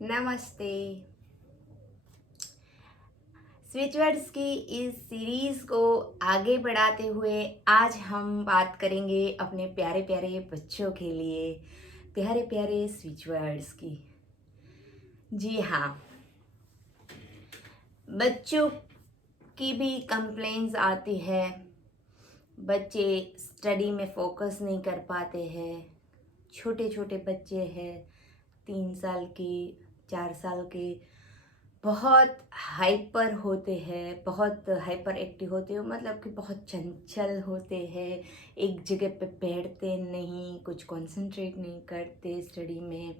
नमस्ते। Switch words की इस सीरीज़ को आगे बढ़ाते हुए आज हम बात करेंगे अपने प्यारे प्यारे बच्चों के लिए प्यारे प्यारे स्विच वर्ड्स की। जी हाँ, बच्चों की भी कंप्लेंट्स आती है। बच्चे स्टडी में फोकस नहीं कर पाते हैं। छोटे छोटे बच्चे हैं, 3 साल के, 4 साल के, बहुत हाइपर होते हैं, बहुत हाइपर एक्टिव होते हैं, मतलब कि बहुत चंचल होते हैं। एक जगह पे बैठते नहीं, कुछ कंसंट्रेट नहीं करते स्टडी में।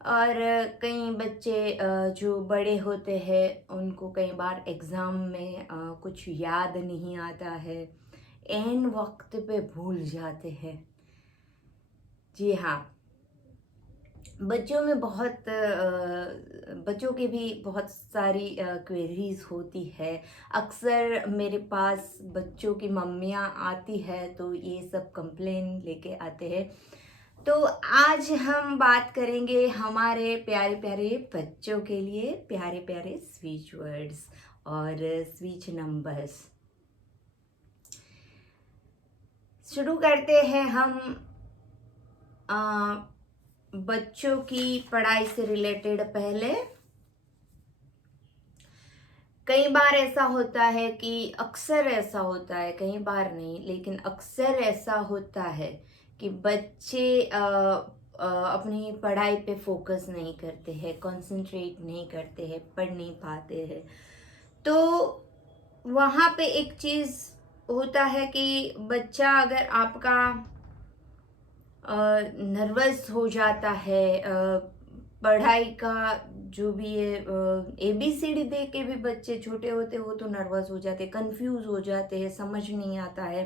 और कई बच्चे जो बड़े होते हैं उनको कई बार एग्ज़ाम में कुछ याद नहीं आता है, एन वक्त पे भूल जाते हैं। जी हाँ, बच्चों की भी बहुत सारी क्वेरीज होती है। अक्सर मेरे पास बच्चों की मम्मियाँ आती है तो ये सब कंप्लेन लेके आते हैं। तो आज हम बात करेंगे हमारे प्यारे प्यारे बच्चों के लिए प्यारे प्यारे स्पीच वर्ड्स और स्पीच नंबर्स। शुरू करते हैं हम बच्चों की पढ़ाई से रिलेटेड। पहले कई बार ऐसा होता है कि अक्सर ऐसा होता है, कई बार नहीं लेकिन अक्सर ऐसा होता है कि बच्चे अपनी पढ़ाई पे फोकस नहीं करते हैं, कंसंट्रेट नहीं करते हैं, पढ़ नहीं पाते हैं। तो वहाँ पे एक चीज़ होता है कि बच्चा अगर आपका नर्वस हो जाता है, पढ़ाई का जो भी है, ABCD देख के भी बच्चे छोटे होते वो तो नर्वस हो जाते, कंफ्यूज हो जाते हैं, समझ नहीं आता है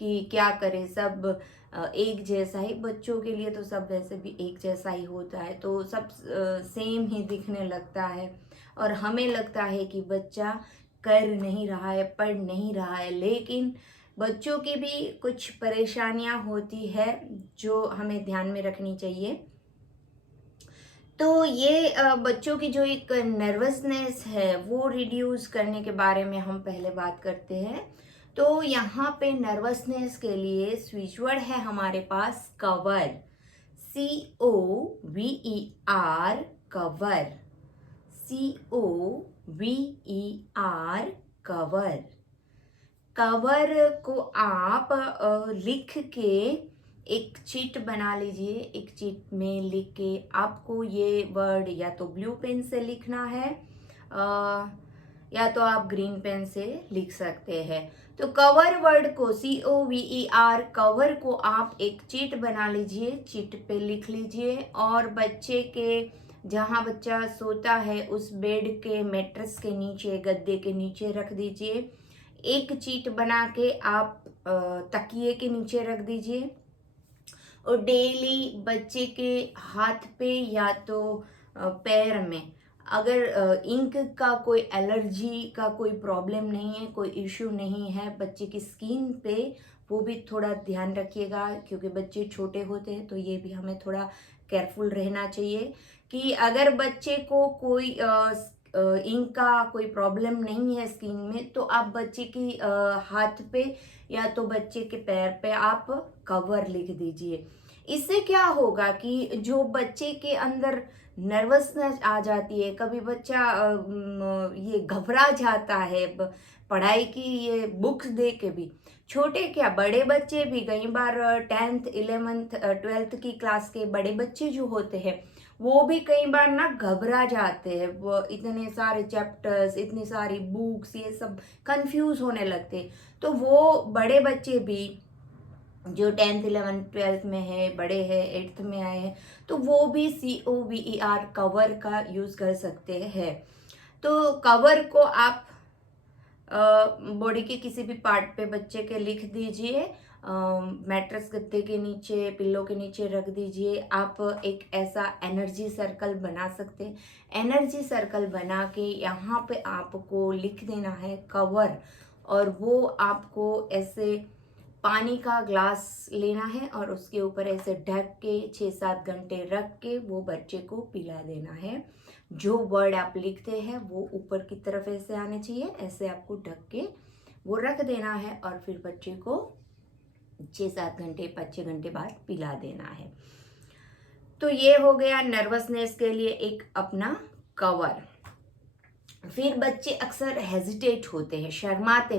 कि क्या करें। सब एक जैसा ही, बच्चों के लिए तो सब वैसे भी एक जैसा ही होता है, तो सब सेम ही दिखने लगता है और हमें लगता है कि बच्चा कर नहीं रहा है, पढ़ नहीं रहा है। लेकिन बच्चों की भी कुछ परेशानियां होती है जो हमें ध्यान में रखनी चाहिए। तो ये बच्चों की जो एक नर्वसनेस है वो रिड्यूस करने के बारे में हम पहले बात करते हैं। तो यहाँ पे नर्वसनेस के लिए स्विच वर्ड है हमारे पास cover, COVER, cover, COVER, cover. Cover को आप लिख के एक चीट बना लीजिए। एक चीट में लिख के आपको ये वर्ड या तो ब्लू पेन से लिखना है, या तो आप ग्रीन पेन से लिख सकते हैं। तो कवर वर्ड को, COVER, कवर को आप एक चीट बना लीजिए, चीट पे लिख लीजिए और बच्चे के, जहाँ बच्चा सोता है उस बेड के मैट्रेस के नीचे, गद्दे के नीचे रख दीजिए। एक चीट बना के आप तकिए के नीचे रख दीजिए और डेली बच्चे के हाथ पे या तो पैर में, अगर इंक का कोई एलर्जी का कोई प्रॉब्लम नहीं है, कोई इश्यू नहीं है बच्चे की स्किन पे, वो भी थोड़ा ध्यान रखिएगा क्योंकि बच्चे छोटे होते हैं तो ये भी हमें थोड़ा केयरफुल रहना चाहिए कि अगर बच्चे को कोई इंक का कोई प्रॉब्लम नहीं है स्किन में तो आप बच्चे की हाथ पे या तो बच्चे के पैर पे आप कवर लिख दीजिए। इससे क्या होगा कि जो बच्चे के अंदर नर्वसनेस आ जाती है, कभी बच्चा ये घबरा जाता है पढ़ाई की ये बुक्स देख के भी, छोटे क्या बड़े बच्चे भी, कई बार 10th 11th 12th की क्लास के बड़े बच्चे जो होते हैं वो भी कई बार ना घबरा जाते हैं। वो इतने सारे चैप्टर्स, इतनी सारी बुक्स, ये सब कंफ्यूज होने लगते हैं। तो वो बड़े बच्चे भी जो 10th 11th 12th में है, बड़े हैं, 8th में आए हैं, तो वो भी COVER, कवर का यूज़ कर सकते हैं। तो कवर को आप बॉडी के किसी भी पार्ट पे बच्चे के लिख दीजिए, मैट्रेस गद्दे के नीचे, पिल्लो के नीचे रख दीजिए। आप एक ऐसा एनर्जी सर्कल बना सकते हैं। एनर्जी सर्कल बना के यहाँ पे आपको लिख देना है कवर, और वो आपको ऐसे पानी का ग्लास लेना है और उसके ऊपर ऐसे ढक के 6-7 घंटे रख के वो बच्चे को पिला देना है। जो वर्ड आप लिखते हैं वो ऊपर की तरफ ऐसे आने चाहिए, ऐसे आपको ढक के वो रख देना है और फिर बच्चे को 6-7 घंटे 5-6 घंटे बाद पिला देना है। तो ये हो गया नर्वसनेस के लिए एक अपना कवर। फिर बच्चे अक्सर हेजिटेट होते हैं, शर्माते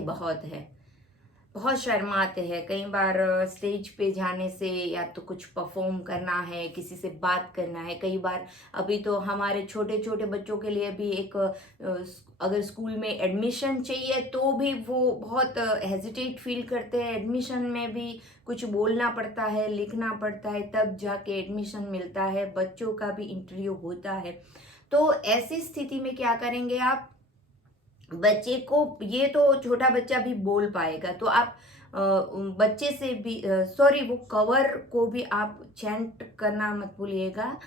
बहुत शर्माते हैं। कई बार स्टेज पे जाने से, या तो कुछ परफॉर्म करना है, किसी से बात करना है। कई बार अभी तो हमारे छोटे छोटे बच्चों के लिए भी एक अगर स्कूल में एडमिशन चाहिए तो भी वो बहुत हेजिटेट फील करते हैं। एडमिशन में भी कुछ बोलना पड़ता है, लिखना पड़ता है, तब जाके एडमिशन मिलता है। बच्चों का भी इंटरव्यू होता है। तो ऐसी स्थिति में क्या करेंगे आप? बच्चे को, ये तो छोटा बच्चा भी बोल पाएगा, तो आप बच्चे से भी सॉरी, वो कवर को भी आप चैंट करना मत भूलिएगा।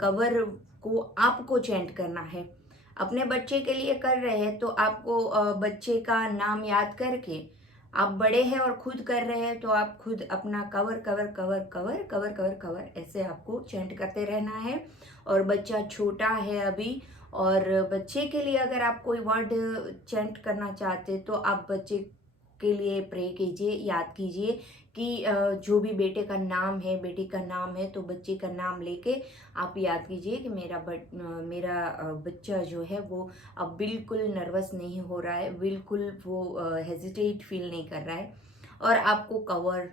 कवर को आपको चैंट करना है। अपने बच्चे के लिए कर रहे हैं तो आपको बच्चे का नाम याद करके, आप बड़े हैं और खुद कर रहे हैं तो आप खुद अपना cover cover cover cover cover cover cover ऐसे आपको चैंट करते रहना है। और बच्चा छोटा है अभी, और बच्चे के लिए अगर आप कोई वर्ड चैंट करना चाहते तो आप बच्चे के लिए प्रे कीजिए, याद कीजिए कि जो भी बेटे का नाम है, बेटी का नाम है, तो बच्चे का नाम लेके आप याद कीजिए कि मेरा बच्चा जो है वो अब बिल्कुल नर्वस नहीं हो रहा है, बिल्कुल वो हेजिटेट फील नहीं कर रहा है। और आपको cover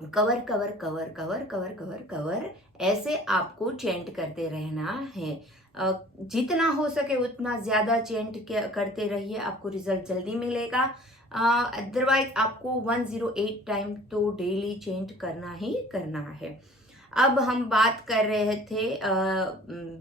cover cover cover cover cover cover cover ऐसे आपको चेंट करते रहना है। जितना हो सके उतना ज़्यादा चेंट करते रहिए, आपको रिजल्ट जल्दी मिलेगा। अदरवाइज आपको 108 टाइम तो डेली चेंट करना ही करना है। अब हम बात कर रहे थे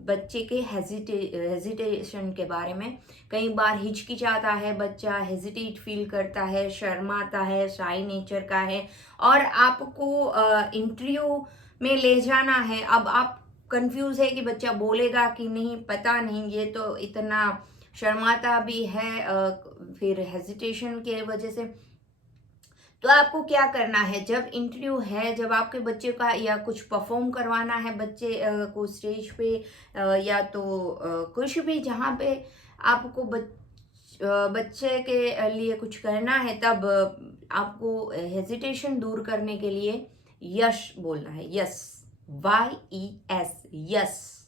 बच्चे के हेजिटेशन के बारे में। कई बार हिचकिचाता है बच्चा, हेजिटेट फील करता है, शर्माता है, शाई नेचर का है, और आपको इंटरव्यू में ले जाना है। अब आप कंफ्यूज है कि बच्चा बोलेगा कि नहीं, पता नहीं, ये तो इतना शर्माता भी है फिर हेजिटेशन के वजह से। तो आपको क्या करना है, जब इंटरव्यू है, जब आपके बच्चे का या कुछ परफॉर्म करवाना है बच्चे को स्टेज पे, या तो कुछ भी जहाँ पे आपको बच्चे के लिए कुछ करना है, तब आपको हेजिटेशन दूर करने के लिए यश बोलना है। Yes, YES, yes,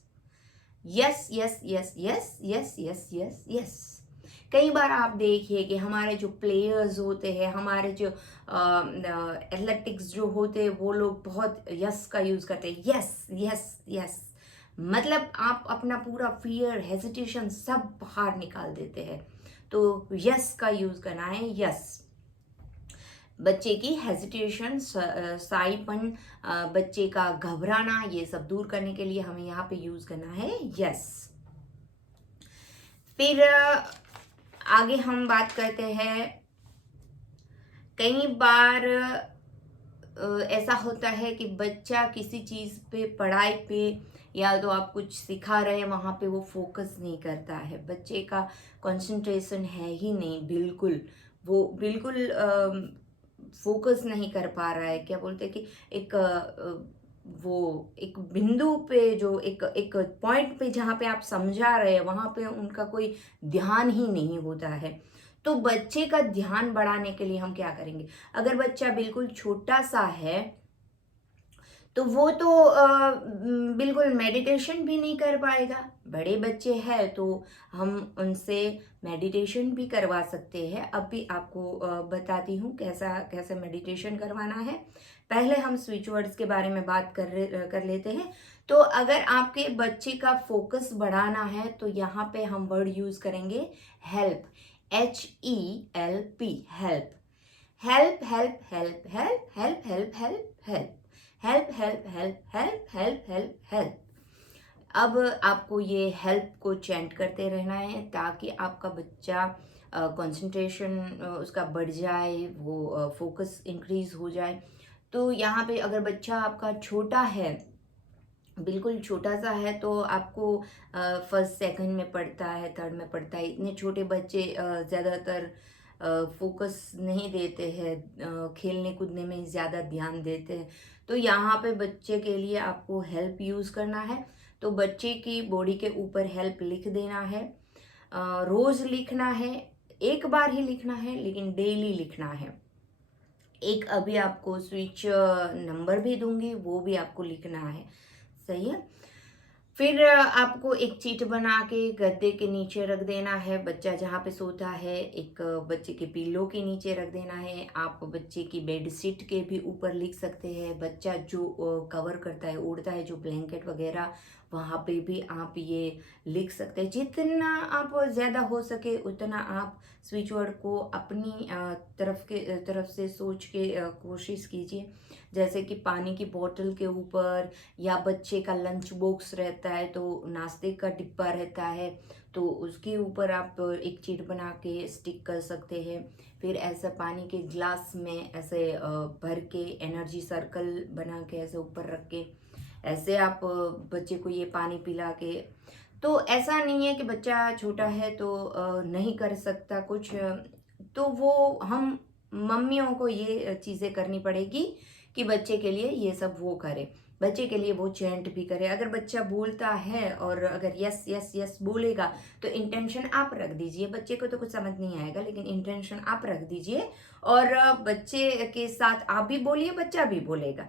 yes yes yes yes yes yes yes yes. कई बार आप देखिए कि हमारे जो प्लेयर्स होते हैं, हमारे जो एथलेटिक्स जो होते हैं, वो लोग बहुत यस का यूज करते हैं। यस यस यस, मतलब आप अपना पूरा फियर, हेजिटेशन सब बाहर निकाल देते हैं। तो यस का यूज करना है। यस, बच्चे की हेजिटेशन, साईपन, बच्चे का घबराना, ये सब दूर करने के लिए हमें यहाँ पे यूज करना है यस। फिर आगे हम बात करते हैं, कई बार ऐसा होता है कि बच्चा किसी चीज़ पे, पढ़ाई पे, या तो आप कुछ सिखा रहे हैं वहाँ पे वो फोकस नहीं करता है। बच्चे का कंसंट्रेशन है ही नहीं, बिल्कुल वो बिल्कुल फोकस नहीं कर पा रहा है। क्या बोलते हैं कि एक वो एक बिंदु पे, जो एक एक पॉइंट पे जहाँ पे आप समझा रहे हैं वहाँ पे उनका कोई ध्यान ही नहीं होता है। तो बच्चे का ध्यान बढ़ाने के लिए हम क्या करेंगे? अगर बच्चा बिल्कुल छोटा सा है तो वो तो बिल्कुल मेडिटेशन भी नहीं कर पाएगा। बड़े बच्चे हैं तो हम उनसे मेडिटेशन भी करवा सकते हैं। अब भी आपको बताती हूँ कैसे मेडिटेशन करवाना है। पहले हम स्विच वर्ड्स के बारे में बात कर लेते हैं। तो अगर आपके बच्चे का फोकस बढ़ाना है तो यहाँ पे हम वर्ड यूज करेंगे help, HELP, help. Help help help help help help help help help help help help help help help. अब आपको ये हेल्प को चैंट करते रहना है ताकि आपका बच्चा कंसंट्रेशन उसका बढ़ जाए, वो फोकस इंक्रीज हो जाए। तो यहाँ पे अगर बच्चा आपका छोटा है, बिल्कुल छोटा सा है, तो आपको फर्स्ट सेकंड में पढ़ता है, थर्ड में पढ़ता है, इतने छोटे बच्चे ज़्यादातर फोकस नहीं देते हैं, खेलने कूदने में ज़्यादा ध्यान देते हैं, तो यहाँ पे बच्चे के लिए आपको हेल्प यूज़ करना है। तो बच्चे की बॉडी के ऊपर हेल्प लिख देना है। रोज़ लिखना है, एक बार ही लिखना है लेकिन डेली लिखना है। एक अभी आपको स्विच नंबर भी दूंगी, वो भी आपको लिखना है। सही है। फिर आपको एक चीट बना के गद्दे के नीचे रख देना है। बच्चा जहाँ पे सोता है एक बच्चे के पिल्लो के नीचे रख देना है। आप बच्चे की बेड शीट के भी ऊपर लिख सकते हैं। बच्चा जो कवर करता है, ओढ़ता है, जो ब्लैंकेट वगैरह, वहाँ पे भी आप ये लिख सकते हैं। जितना आप ज़्यादा हो सके उतना आप स्विच वर्ड को अपनी तरफ से सोच के कोशिश कीजिए। जैसे कि पानी की बोतल के ऊपर, या बच्चे का लंच बॉक्स रहता है तो नाश्ते का डिब्बा रहता है, तो उसके ऊपर आप एक चीट बना के स्टिक कर सकते हैं। फिर ऐसा पानी के ग्लास में ऐसे भर के एनर्जी सर्कल बना के ऐसे ऊपर रख के ऐसे आप बच्चे को ये पानी पिला के, तो ऐसा नहीं है कि बच्चा छोटा है तो नहीं कर सकता कुछ, तो वो हम मम्मियों को ये चीज़ें करनी पड़ेगी कि बच्चे के लिए ये सब वो करे, बच्चे के लिए वो चैंट भी करे। अगर बच्चा बोलता है और अगर यस यस यस बोलेगा तो इंटेंशन आप रख दीजिए। बच्चे को तो कुछ समझ नहीं आएगा लेकिन इंटेंशन आप रख दीजिए, और बच्चे के साथ आप भी बोलिए, बच्चा भी बोलेगा।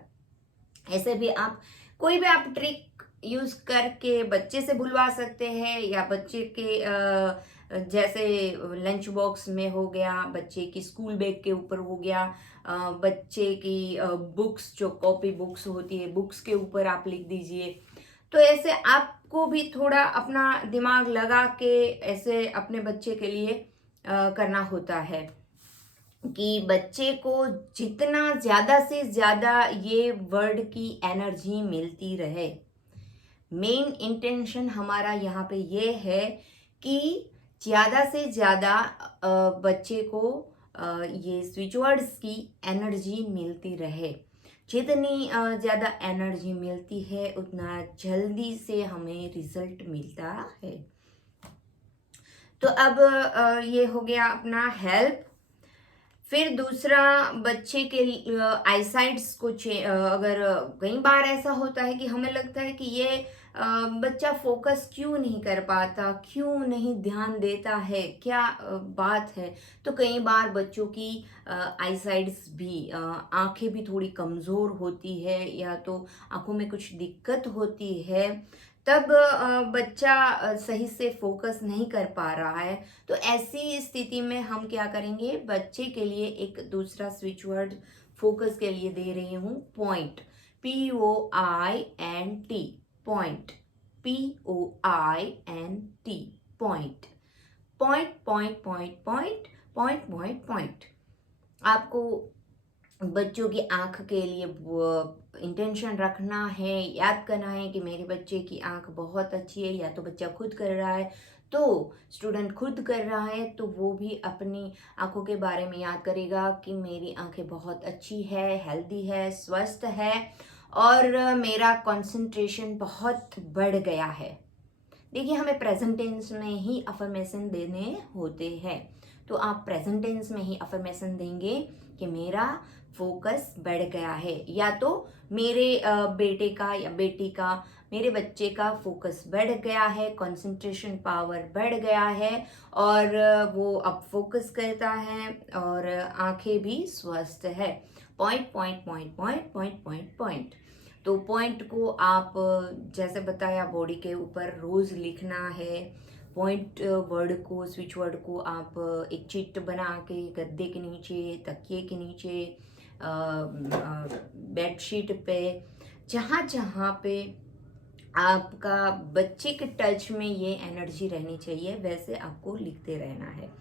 ऐसे भी आप कोई भी आप ट्रिक यूज करके बच्चे से बुलवा सकते हैं, या बच्चे के जैसे लंच बॉक्स में हो गया, बच्चे की स्कूल बैग के ऊपर हो गया, बच्चे की बुक्स जो कॉपी बुक्स होती है बुक्स के ऊपर आप लिख दीजिए। तो ऐसे आपको भी थोड़ा अपना दिमाग लगा के ऐसे अपने बच्चे के लिए करना होता है कि बच्चे को जितना ज्यादा से ज्यादा ये वर्ड की एनर्जी मिलती रहे। मेन इंटेंशन हमारा यहाँ पे ये है कि ज्यादा से ज्यादा बच्चे को ये स्विच वर्ड्स की एनर्जी मिलती रहे। जितनी ज्यादा एनर्जी मिलती है उतना जल्दी से हमें रिजल्ट मिलता है। तो अब ये हो गया अपना हेल्प। फिर दूसरा, बच्चे के आईसाइट्स को अगर कई बार ऐसा होता है कि हमें लगता है कि ये बच्चा फोकस क्यों नहीं कर पाता, क्यों नहीं ध्यान देता है, क्या बात है। तो कई बार बच्चों की आईसाइट्स भी, आंखें भी थोड़ी कमज़ोर होती है, या तो आंखों में कुछ दिक्कत होती है, तब बच्चा सही से फोकस नहीं कर पा रहा है। तो ऐसी स्थिति में हम क्या करेंगे, बच्चे के लिए एक दूसरा स्विच वर्ड फोकस के लिए दे रही हूँ, point, POINT, point, POINT, point, point point point point point point point. आपको बच्चों की आंख के लिए इंटेंशन रखना है, याद करना है कि मेरे बच्चे की आंख बहुत अच्छी है, या तो बच्चा खुद कर रहा है तो स्टूडेंट खुद कर रहा है तो वो भी अपनी आंखों के बारे में याद करेगा कि मेरी आंखें बहुत अच्छी है, हेल्दी है, स्वस्थ है, और मेरा कंसंट्रेशन बहुत बढ़ गया है। देखिए, हमें प्रेजेंट टेंस में ही अफर्मेशन देने होते हैं, तो आप प्रेजेंट टेंस में ही अफर्मेशन देंगे कि मेरा फोकस बढ़ गया है, या तो मेरे बेटे का या बेटी का, मेरे बच्चे का फोकस बढ़ गया है, कंसंट्रेशन पावर बढ़ गया है, और वो अब फोकस करता है, और आंखें भी स्वस्थ है। Point point point point point point point. तो पॉइंट को आप जैसे बताया बॉडी के ऊपर रोज लिखना है। पॉइंट वर्ड को, स्विच वर्ड को आप एक चिट बना के गद्दे के नीचे, तकिए के नीचे, बेडशीट पे, जहाँ जहाँ पे आपका बच्चे के टच में ये एनर्जी रहनी चाहिए वैसे आपको लिखते रहना है।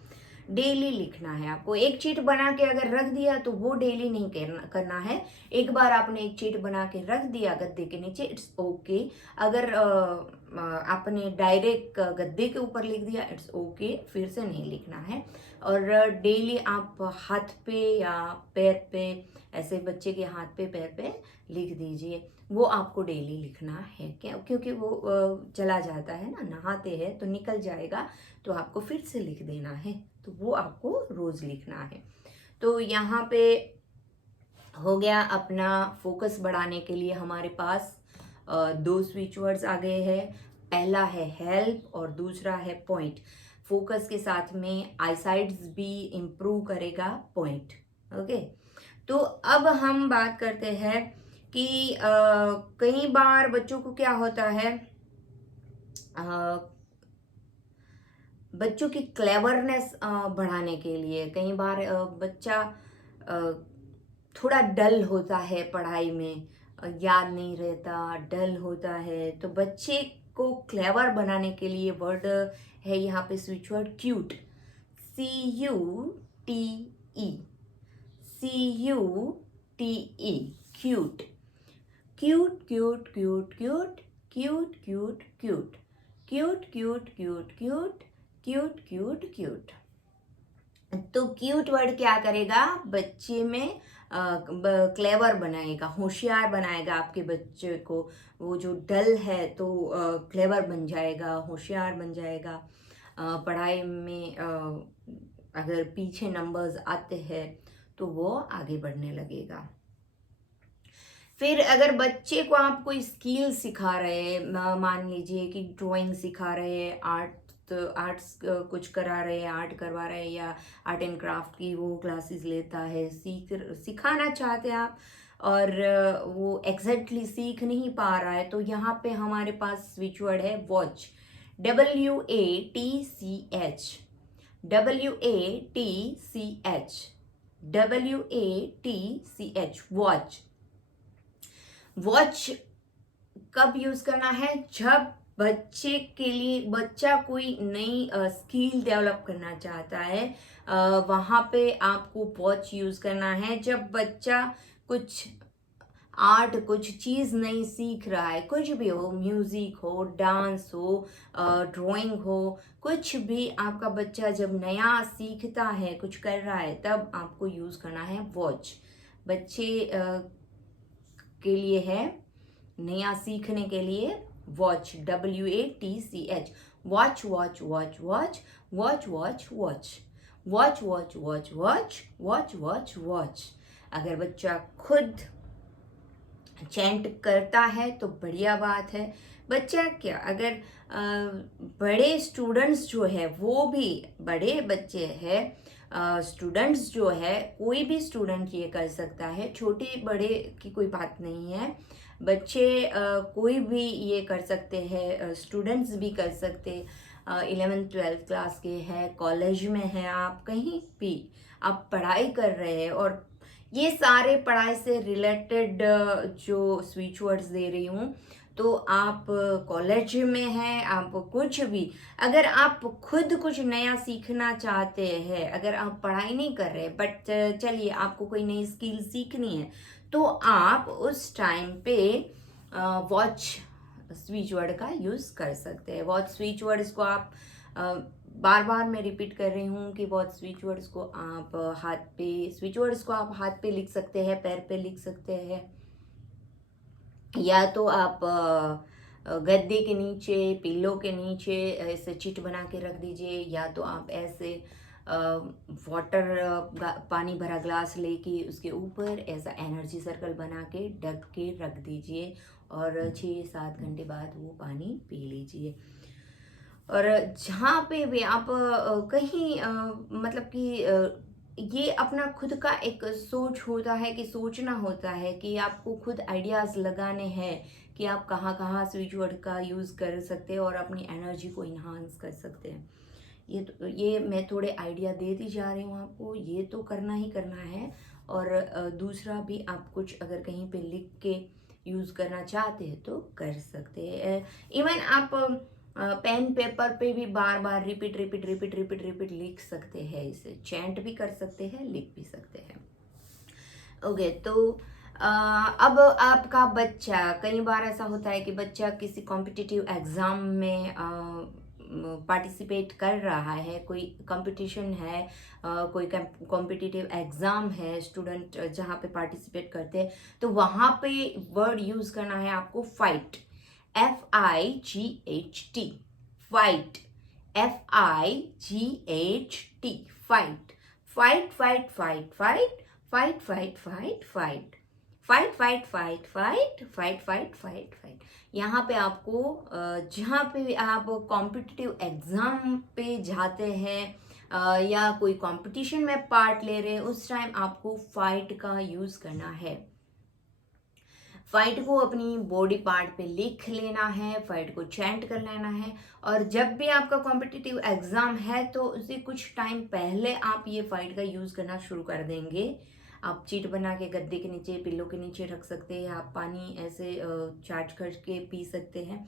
डेली लिखना है आपको। एक चीट बना के अगर रख दिया तो वो डेली नहीं करना है। एक बार आपने एक चीट बना के रख दिया गद्दे के नीचे, इट्स ओके। अगर आपने डायरेक्ट गद्दे के ऊपर लिख दिया, इट्स ओके, फिर से नहीं लिखना है। और डेली आप हाथ पे या पैर पे, ऐसे बच्चे के हाथ पे पैर पे लिख दीजिए। वो आपको डेली लिखना है, क्या, क्योंकि वो चला जाता है ना, नहाते हैं तो निकल जाएगा, तो आपको फिर से लिख देना है। तो वो आपको रोज लिखना है। तो यहाँ पे हो गया अपना फोकस बढ़ाने के लिए हमारे पास दो स्विच वर्ड्स आ गए हैं। पहला है हेल्प और दूसरा है पॉइंट। फोकस के साथ में आईसाइट्स भी इम्प्रूव करेगा पॉइंट। ओके, तो अब हम बात करते हैं कि कई बार बच्चों को क्या होता है, बच्चों की क्लेवरनेस बढ़ाने के लिए कई बार बच्चा थोड़ा डल होता है पढ़ाई में, याद नहीं रहता, डल होता है। तो बच्चे को क्लेवर बनाने के लिए वर्ड है यहाँ पे switch word cute, CUTE, CUTE, cute, cute cute cute cute cute cute cute cute cute cute cute cute cute cute. तो क्यूट वर्ड क्या करेगा, बच्चे में क्लेवर बनाएगा, होशियार बनाएगा आपके बच्चे को। वो जो डल है तो क्लेवर बन जाएगा, होशियार बन जाएगा। पढ़ाई में अगर पीछे नंबर्स आते हैं तो वो आगे बढ़ने लगेगा। फिर अगर बच्चे को आप कोई स्किल सिखा रहे हैं, मान लीजिए कि ड्राइंग सिखा रहे हैं, आर्ट्स कुछ करा रहे हैं, आर्ट करवा रहे हैं, या आर्ट एंड क्राफ्ट की वो क्लासेस लेता है, सिखाना चाहते हैं आप, और वो एग्जैक्टली सीख नहीं पा रहा है, तो यहाँ पे हमारे पास स्विच वर्ड है watch, WATCH, WATCH, WATCH, watch. Watch कब यूज करना है, जब बच्चे के लिए, बच्चा कोई नई स्किल डेवलप करना चाहता है, वहाँ पे आपको वॉच यूज करना है। जब बच्चा कुछ आर्ट, कुछ चीज़ नई सीख रहा है, कुछ भी हो, म्यूजिक हो, डांस हो, ड्राइंग हो, कुछ भी आपका बच्चा जब नया सीखता है, कुछ कर रहा है, तब आपको यूज करना है वॉच। बच्चे के लिए है, नया सीखने के लिए watch, WATCH, watch watch watch watch watch watch watch watch watch watch watch watch watch watch. अगर बच्चा खुद चैंट करता है तो बढ़िया बात है। बच्चा क्या, अगर बड़े स्टूडेंट्स जो है, वो भी बड़े बच्चे हैं, स्टूडेंट्स जो है, कोई भी स्टूडेंट ये कर सकता है, छोटे बड़े की कोई बात नहीं है। बच्चे कोई भी ये कर सकते हैं, स्टूडेंट्स भी कर सकते। 11th-12th क्लास के हैं, कॉलेज में हैं, आप कहीं भी आप पढ़ाई कर रहे हैं, और ये सारे पढ़ाई से रिलेटेड जो स्विच वर्ड्स दे रही हूँ, तो आप कॉलेज में हैं, आप कुछ भी, अगर आप खुद कुछ नया सीखना चाहते हैं, अगर आप पढ़ाई नहीं कर रहे बट चलिए आपको कोई नई स्किल सीखनी है, तो आप उस टाइम पे वॉच स्विच वर्ड का यूज़ कर सकते हैं। वॉच स्विच वर्ड्स को आप बार बार मैं रिपीट कर रही हूँ कि वॉच स्विच वर्ड्स को आप हाथ पे, स्विच वर्ड्स को आप हाथ पे लिख सकते हैं, पैर पे लिख सकते हैं, या तो आप गद्दे के नीचे, पिल्लो के नीचे ऐसे चिट बना के रख दीजिए, या तो आप ऐसे वाटर पानी भरा ग्लास लेके उसके ऊपर ऐसा एनर्जी सर्कल बना के ढक के रख दीजिए, और 6-7 घंटे बाद वो पानी पी लीजिए। और जहाँ पे भी आप कहीं मतलब कि ये अपना खुद का एक सोच होता है, कि सोचना होता है कि आपको खुद आइडियाज़ लगाने हैं कि आप कहाँ कहाँ स्विच वर्ड का यूज़ कर सकते हैं और अपनी एनर्जी को इन्हांस कर सकते हैं। ये मैं थोड़े आइडिया देती जा रही हूँ आपको, ये तो करना ही करना है। और दूसरा भी आप कुछ अगर कहीं पे लिख के यूज़ करना चाहते हैं तो कर सकते हैं। इवन आप पेन पेपर पे भी बार बार repeat repeat repeat repeat repeat लिख सकते हैं, इसे चैंट भी कर सकते हैं, लिख भी सकते हैं। ओके, तो अब आपका बच्चा, कई बार ऐसा होता है कि बच्चा किसी कॉम्पिटिटिव एग्ज़ाम में पार्टिसिपेट कर रहा है, कोई कंपटीशन है, कोई कॉम्पिटिटिव एग्ज़ाम है, स्टूडेंट जहाँ पे पार्टिसिपेट करते हैं, तो वहाँ पे वर्ड यूज़ करना है आपको fight, FIGHT, fight, FIGHT, fight, fight fight fight fight, fight fight fight fight, fight fight fight fight, fight fight fight fight. यहाँ पे आपको जहाँ पे भी आप कॉम्पिटिटिव एग्जाम पे जाते हैं या कोई कंपटीशन में पार्ट ले रहे हैं, उस टाइम आपको फाइट का यूज करना है। फाइट को अपनी बॉडी पार्ट पे लिख लेना है, फाइट को चैंट कर लेना है। और जब भी आपका कॉम्पिटिटिव एग्जाम है तो उसे कुछ टाइम पहले आप ये फाइट का यूज करना शुरू कर देंगे। आप चीट बना के गद्दे के नीचे, पिल्लो के नीचे रख सकते हैं, आप पानी ऐसे चार्ज करके पी सकते हैं।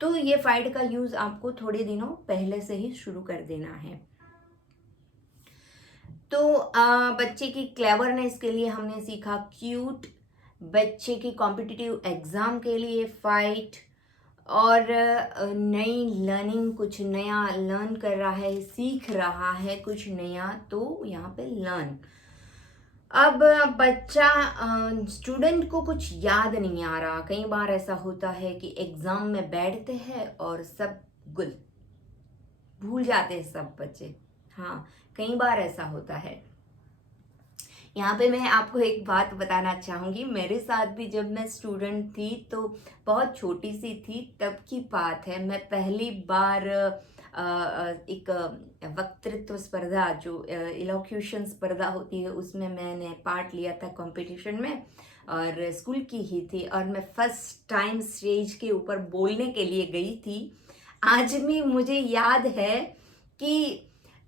तो ये फाइट का यूज आपको थोड़े दिनों पहले से ही शुरू कर देना है। तो बच्चे की क्लेवरनेस के लिए हमने सीखा क्यूट, बच्चे की कॉम्पिटिटिव एग्जाम के लिए फाइट, और नई लर्निंग, कुछ नया लर्न कर रहा है, सीख रहा है कुछ नया, तो यहाँ पे लर्न। अब बच्चा स्टूडेंट को कुछ याद नहीं आ रहा। कई बार ऐसा होता है कि एग्जाम में बैठते हैं और सब गुल भूल जाते हैं सब बच्चे। हाँ, कई बार ऐसा होता है। यहाँ पे मैं आपको एक बात बताना चाहूँगी, मेरे साथ भी जब मैं स्टूडेंट थी तो बहुत छोटी सी थी, तब की बात है। मैं पहली बार एक वक्तृत्व स्पर्धा, जो इलोक्यूशन स्पर्धा होती है, उसमें मैंने पार्ट लिया था कंपटीशन में, और स्कूल की ही थी, और मैं फर्स्ट टाइम स्टेज के ऊपर बोलने के लिए गई थी। आज भी मुझे याद है कि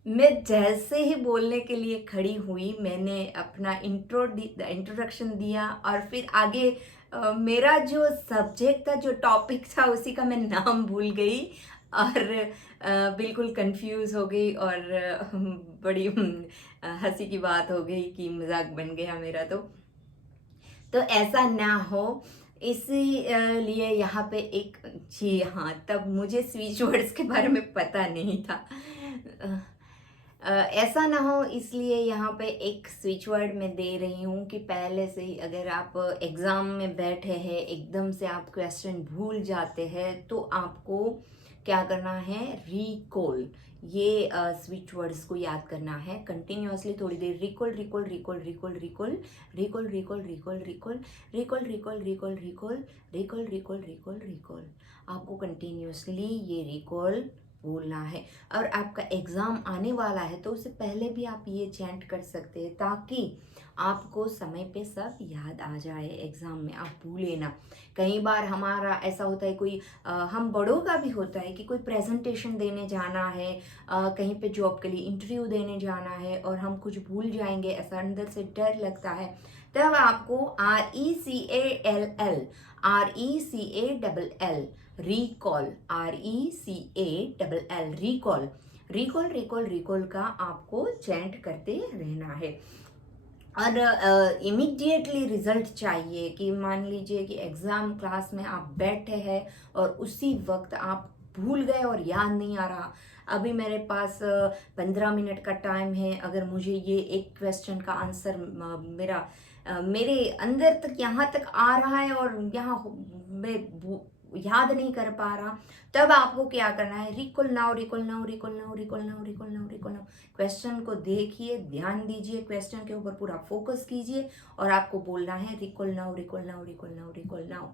मैं जैसे ही बोलने के लिए खड़ी हुई, मैंने अपना इंट्रोडक्शन दिया, और फिर आगे मेरा जो सब्जेक्ट था, जो टॉपिक था, उसी का मैं नाम भूल गई और बिल्कुल कंफ्यूज हो गई, और बड़ी हंसी की बात हो गई कि मजाक बन गया मेरा। तो ऐसा ना हो, इसीलिए यहाँ पे एक, जी हाँ, तब मुझे स्विच वर्ड्स के बारे में पता नहीं था। ऐसा ना हो, इसलिए यहाँ पे एक स्विच वर्ड मैं दे रही हूँ कि पहले से ही अगर आप एग्ज़ाम में बैठे हैं, एकदम से आप क्वेश्चन भूल जाते हैं, तो आपको क्या करना है, रिकॉल, ये स्विच वर्ड्स को याद करना है कंटिन्यूअसली थोड़ी देर। Recall recall recall recall recall recall recall recall recall recall recall recall recall recall recall recall recall, आपको कंटिन्यूअसली ये रिकॉल बोलना है। और आपका एग्ज़ाम आने वाला है तो उससे पहले भी आप ये चैंट कर सकते हैं, ताकि आपको समय पे सब याद आ जाए एग्ज़ाम में, आप भूले ना। कई बार हमारा ऐसा होता है, कोई हम बड़ों का भी होता है कि कोई प्रेजेंटेशन देने जाना है, कहीं पे जॉब के लिए इंटरव्यू देने जाना है, और हम कुछ भूल जाएंगे, ऐसा अंदर से डर लगता है। तब आपको RECALL recall, RECALL recall, recall recall recall का आपको चैंट करते रहना है। और इमीडिएटली रिजल्ट चाहिए, कि मान लीजिए कि एग्ज़ाम क्लास में आप बैठे हैं और उसी वक्त आप भूल गए और याद नहीं आ रहा। अभी मेरे पास 15 मिनट का टाइम है, अगर मुझे ये एक क्वेश्चन का आंसर मेरे अंदर तक, यहाँ तक आ रहा है और यहाँ मैं याद नहीं कर पा रहा, तब आपको क्या करना है, recall now, recall now, recall now, recall now, recall now, recall now. Question को देखिए, ध्यान दीजिए, क्वेश्चन के ऊपर पूरा फोकस कीजिए, और आपको बोलना है recall now, recall now, recall now, recall now.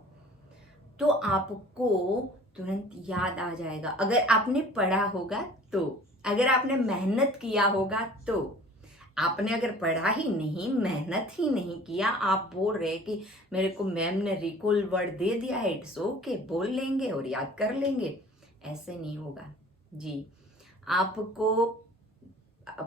तो आपको तुरंत याद आ जाएगा, अगर आपने पढ़ा होगा तो, अगर आपने मेहनत किया होगा तो। आपने अगर पढ़ा ही नहीं, मेहनत ही नहीं किया, आप बोल रहे कि मेरे को मैम ने रिकॉल वर्ड दे दिया है, इट्स ओके, बोल लेंगे और याद कर लेंगे, ऐसे नहीं होगा जी। आपको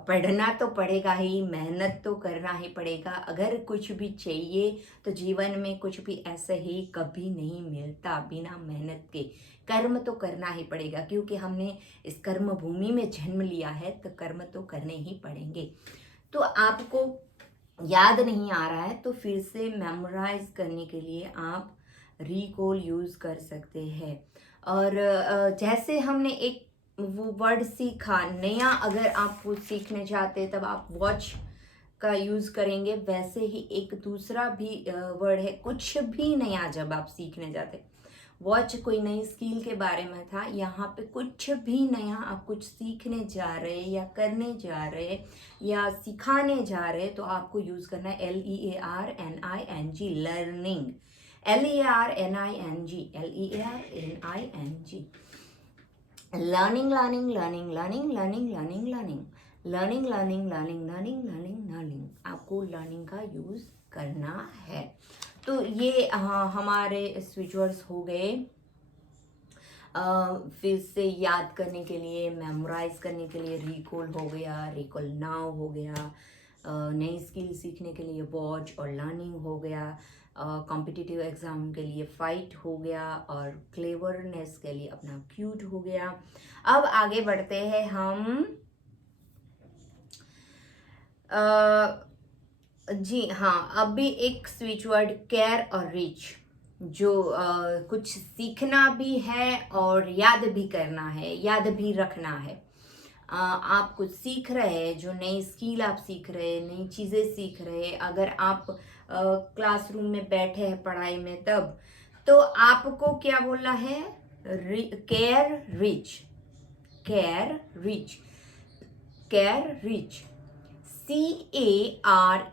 पढ़ना तो पड़ेगा ही, मेहनत तो करना ही पड़ेगा। अगर कुछ भी चाहिए तो जीवन में कुछ भी ऐसे ही कभी नहीं मिलता बिना मेहनत के। कर्म तो करना ही पड़ेगा, क्योंकि हमने इस कर्म भूमि में जन्म लिया है, तो कर्म तो करने ही पड़ेंगे। तो आपको याद नहीं आ रहा है तो फिर से मेमोराइज करने के लिए आप रिकॉल यूज़ कर सकते हैं। और जैसे हमने एक वो वर्ड सीखा नया, अगर आप वो सीखने चाहते तब आप वॉच का यूज़ करेंगे, वैसे ही एक दूसरा भी वर्ड है, कुछ भी नया जब आप सीखने जाते, वॉच कोई नई स्किल के बारे में था। यहाँ पे कुछ भी नया आप कुछ सीखने जा रहे या करने जा रहे या सिखाने जा रहे तो आपको यूज करना है LEARNING, learning. LEARNING, LEARNING, learning learning learning learning learning learning learning learning learning learning learning learning learning, आपको लर्निंग का यूज करना है। तो ये हमारे स्विच वर्ड्स हो गए। फिर से याद करने के लिए, मेमोराइज करने के लिए रिकॉल हो गया, रिकॉल नाउ हो गया, नई स्किल सीखने के लिए वॉच और लर्निंग हो गया, कॉम्पिटिटिव एग्जाम के लिए फाइट हो गया और क्लेवरनेस के लिए अपना क्यूट हो गया। अब आगे बढ़ते हैं हम। जी हाँ, अभी एक स्विच वर्ड केयर और रीच, जो कुछ सीखना भी है और याद भी करना है, याद भी रखना है। आप कुछ सीख रहे हैं, जो नई स्किल आप सीख रहे हैं, नई चीज़ें सीख रहे हैं, अगर आप क्लासरूम में बैठे हैं पढ़ाई में तब, तो आपको क्या बोलना है? Care reach, care reach, care reach, CARE,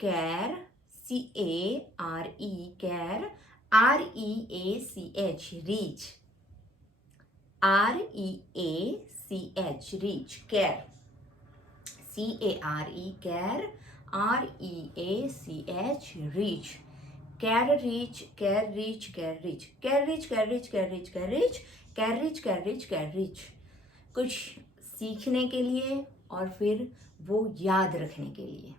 care, CARE, care, REACH, reach, REACH, reach, care, CARE, care, REACH, reach, care reach, care reach, care reach, care reach, care reach, care reach, care reach, care reach, care reach, care reach, कुछ सीखने के लिए और फिर वो याद रखने के लिए।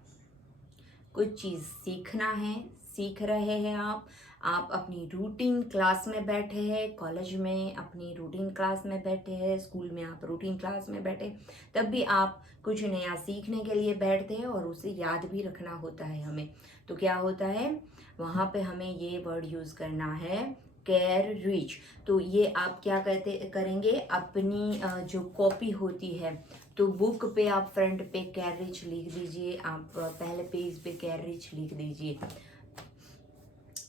कुछ चीज़ सीखना है, सीख रहे हैं आप अपनी रूटीन क्लास में बैठे हैं, कॉलेज में अपनी रूटीन क्लास में बैठे हैं, स्कूल में आप रूटीन क्लास में बैठे, तब भी आप कुछ नया सीखने के लिए बैठते हैं और उसे याद भी रखना होता है हमें। तो क्या होता है वहाँ पे हमें ये वर्ड यूज़ करना है, केयर रीच। तो ये आप क्या करेंगे, अपनी जो कॉपी होती है, तो बुक पे आप फ्रंट पे केयर रीच लिख दीजिए, आप पहले पेज पे केयर रीच लिख दीजिए।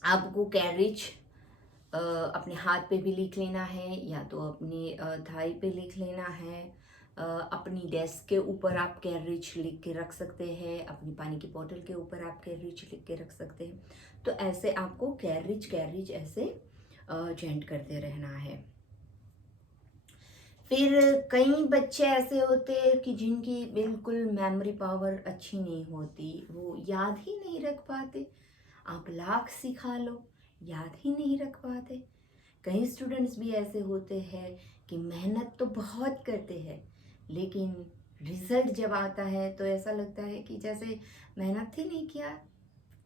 आपको केयर रीच अपने हाथ पे भी लिख लेना है या तो अपनी थाई पे लिख लेना है। अपनी डेस्क के ऊपर आप केयर रीच लिख के रख सकते हैं, अपनी पानी की बोतल के ऊपर आप केयर रीच लिख के रख सकते हैं। तो ऐसे आपको केयर रीच ऐसे चेंट करते रहना है। फिर कई बच्चे ऐसे होते हैं कि जिनकी बिल्कुल मेमोरी पावर अच्छी नहीं होती, वो याद ही नहीं रख पाते। आप लाख सिखा लो, याद ही नहीं रख पाते। कई स्टूडेंट्स भी ऐसे होते हैं कि मेहनत तो बहुत करते हैं, लेकिन रिजल्ट जब आता है तो ऐसा लगता है कि जैसे मेहनत ही नहीं किया,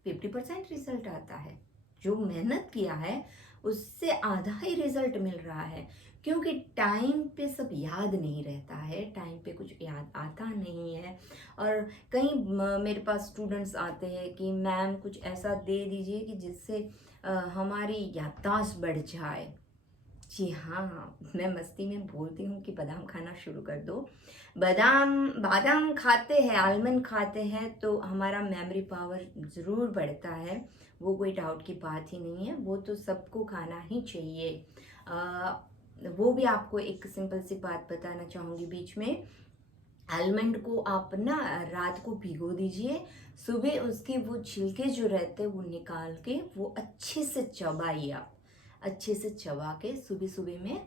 50% रिजल्ट आता है। जो मेहनत किया है उससे आधा ही रिजल्ट मिल रहा है, क्योंकि टाइम पे सब याद नहीं रहता है, टाइम पे कुछ याद आता नहीं है। और कई मेरे पास स्टूडेंट्स आते हैं कि मैम कुछ ऐसा दे दीजिए कि जिससे हमारी याददाश्त बढ़ जाए। जी हाँ, मैं मस्ती में बोलती हूँ कि बादाम खाना शुरू कर दो। बादाम खाते हैं, आलमंड खाते हैं तो हमारा मेमोरी पावर ज़रूर बढ़ता है, वो कोई डाउट की बात ही नहीं है, वो तो सबको खाना ही चाहिए। वो भी आपको एक सिंपल सी बात बताना चाहूँगी बीच में। आलमंड को आप ना रात को भिगो दीजिए, सुबह उसके वो छिलके जो रहते हैं वो निकाल के वो अच्छे से चबाइए, आप अच्छे से चबा के सुबह सुबह में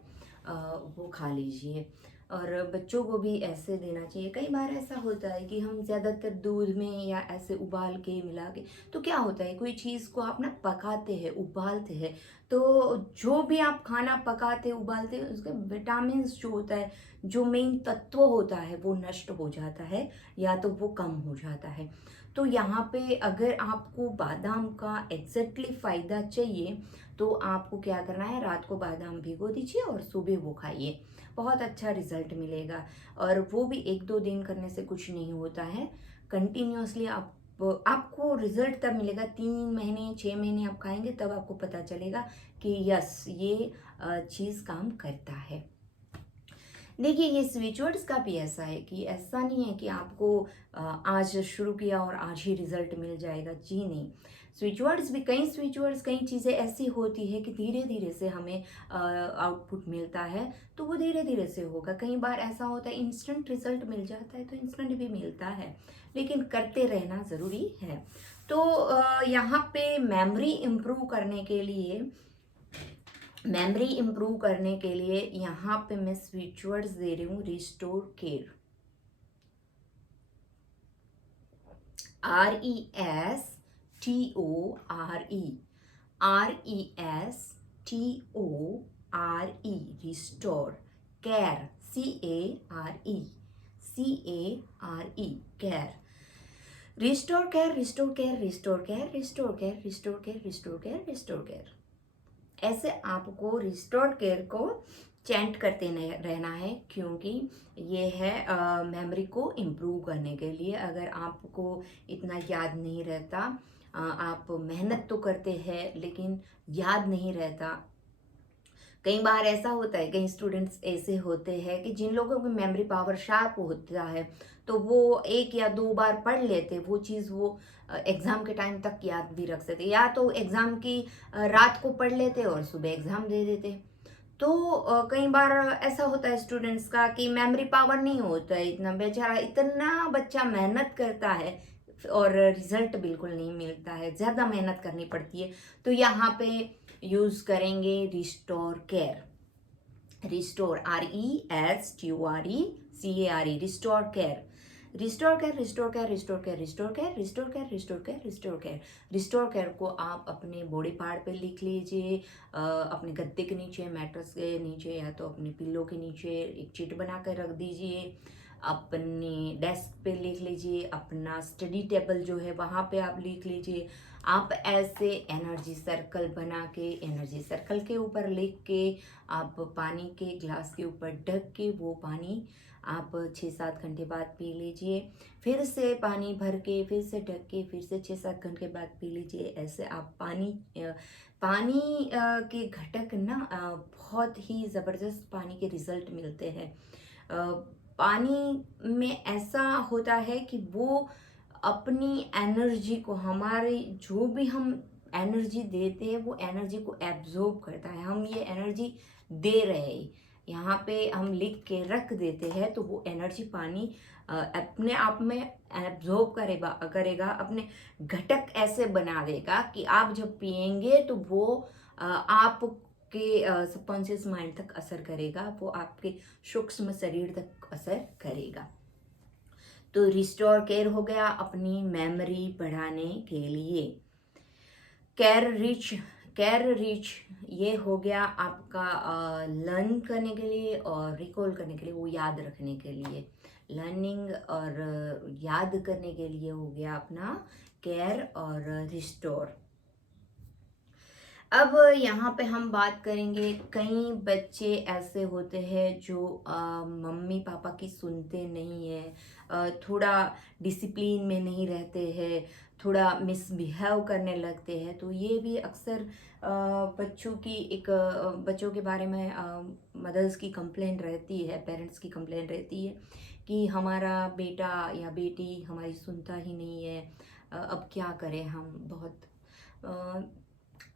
वो खा लीजिए। और बच्चों को भी ऐसे देना चाहिए। कई बार ऐसा होता है कि हम ज़्यादातर दूध में या ऐसे उबाल के मिला के, तो क्या होता है कोई चीज़ को आप ना पकाते हैं, उबालते हैं, तो जो भी आप खाना पकाते उबालते उसके विटामिन जो होता है, जो मेन तत्व होता है वो नष्ट हो जाता है या तो वो कम हो जाता है। तो यहाँ पे अगर आपको बादाम का एग्जैक्टली फ़ायदा चाहिए तो आपको क्या करना है, रात को बादाम भिगो दीजिए और सुबह वो खाइए, बहुत अच्छा रिजल्ट मिलेगा। और वो भी 1-2 दिन करने से कुछ नहीं होता है, कंटिन्यूसली आपको रिजल्ट तब मिलेगा, 3 महीने 6 महीने आप खाएंगे तब आपको पता चलेगा कि यस ये चीज़ काम करता है। देखिए ये स्विच वर्ड्स का भी ऐसा है कि ऐसा नहीं है कि आपको आज शुरू किया और आज ही रिजल्ट मिल जाएगा, जी नहीं। स्विच वर्ड्स भी, कई स्विच वर्ड्स, कई चीज़ें ऐसी होती है कि धीरे धीरे से हमें आउटपुट मिलता है, तो वो धीरे धीरे से होगा। कई बार ऐसा होता है इंस्टेंट रिजल्ट मिल जाता है, तो इंस्टेंट भी मिलता है, लेकिन करते रहना ज़रूरी है। तो यहाँ पे मेमोरी इम्प्रूव करने के लिए यहाँ पे मैं स्विच वर्ड्स दे रही हूँ, restore care, RESTORE, RESTORE, restore, care, CARE, care, restore care, restore care, restore care, restore care, restore care, restore care, restore care. ऐसे आपको रिस्टोर केयर को चैंट करते रहना है, क्योंकि ये है मेमोरी को इम्प्रूव करने के लिए। अगर आपको इतना याद नहीं रहता, आप मेहनत तो करते हैं लेकिन याद नहीं रहता। कई बार ऐसा होता है, कई स्टूडेंट्स ऐसे होते हैं कि जिन लोगों की मेमोरी पावर शार्प होता है, तो वो 1 या 2 बार पढ़ लेते वो चीज़, वो एग्ज़ाम के टाइम तक याद भी रख सकते, या तो एग्ज़ाम की रात को पढ़ लेते और सुबह एग्ज़ाम दे देते। तो कई बार ऐसा होता है स्टूडेंट्स का कि मेमोरी पावर नहीं होता है इतना, बेचारा इतना बच्चा मेहनत करता है और रिजल्ट बिल्कुल नहीं मिलता है, ज़्यादा मेहनत करनी पड़ती है। तो यहाँ पे यूज़ करेंगे restore care, restore, RESTORE, restore care, restore care, restore care, restore care, restore care, restore care, restore care, restore care. Restore care को आप अपने बॉडी पार्ट पे लिख लीजिए, अपने गद्दे के नीचे, मैट्रेस के नीचे, या तो अपने पिल्लो के नीचे एक चिट बना कर रख दीजिए, अपनी डेस्क पे लिख लीजिए, अपना स्टडी टेबल जो है वहाँ पे आप लिख लीजिए। आप ऐसे एनर्जी सर्कल बना के, एनर्जी सर्कल के ऊपर लिख के, आप पानी के ग्लास के ऊपर ढक के वो पानी आप 6-7 घंटे बाद पी लीजिए। फिर से पानी भर के, फिर से ढक के, फिर से 6-7 घंटे बाद पी लीजिए। ऐसे आप पानी के घटक ना, बहुत ही ज़बरदस्त पानी के रिजल्ट मिलते हैं। पानी में ऐसा होता है कि वो अपनी एनर्जी को, हमारे जो भी हम एनर्जी देते हैं वो एनर्जी को एब्जॉर्ब करता है। हम ये एनर्जी दे रहे हैं, यहाँ पे हम लिख के रख देते हैं, तो वो एनर्जी पानी अपने आप में एब्जॉर्ब करेगा, अपने घटक ऐसे बना देगा कि आप जब पिएंगे तो वो आपके सबकॉन्शियस माइंड तक असर करेगा, वो आपके सूक्ष्म शरीर तक असर करेगा। तो रिस्टोर केयर हो गया अपनी मेमोरी बढ़ाने के लिए। कैर रिच ये हो गया आपका लर्न करने के लिए और रिकॉल करने के लिए, वो याद रखने के लिए। लर्निंग और याद करने के लिए हो गया अपना केयर और रिस्टोर। अब यहाँ पे हम बात करेंगे, कई बच्चे ऐसे होते हैं जो मम्मी पापा की सुनते नहीं है, थोड़ा डिसिप्लिन में नहीं रहते हैं, थोड़ा मिसबिहेव करने लगते हैं। तो ये भी अक्सर बच्चों के बारे में मदर्स की कंप्लेंट रहती है, पेरेंट्स की कंप्लेंट रहती है कि हमारा बेटा या बेटी हमारी सुनता ही नहीं है, अब क्या करें हम। बहुत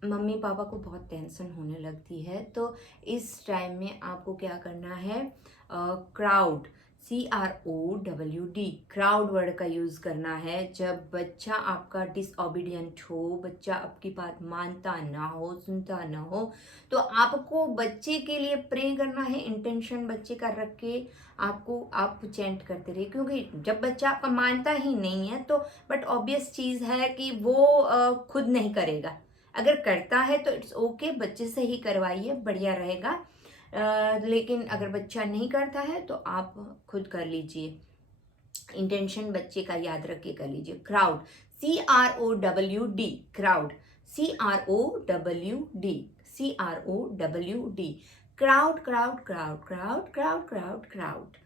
मम्मी पापा को बहुत टेंशन होने लगती है। तो इस टाइम में आपको क्या करना है, क्राउड, CROWD, क्राउड वर्ड का यूज़ करना है। जब बच्चा आपका डिसओबीडियंट हो, बच्चा आपकी बात मानता ना हो, सुनता ना हो, तो आपको बच्चे के लिए प्रे करना है, इंटेंशन बच्चे का रख के आप चैंट करते रहिए। क्योंकि जब बच्चा आपका मानता ही नहीं है, तो बट ऑब्वियस चीज़ है कि वो खुद नहीं करेगा। अगर करता है तो इट्स ओके, बच्चे से ही करवाइए, बढ़िया रहेगा। लेकिन अगर बच्चा नहीं करता है तो आप खुद कर लीजिए, इंटेंशन बच्चे का याद रख के कर लीजिए। Crowd, CROWD, crowd, CROWD, CROWD, crowd, crowd, crowd, crowd, crowd, crowd, crowd.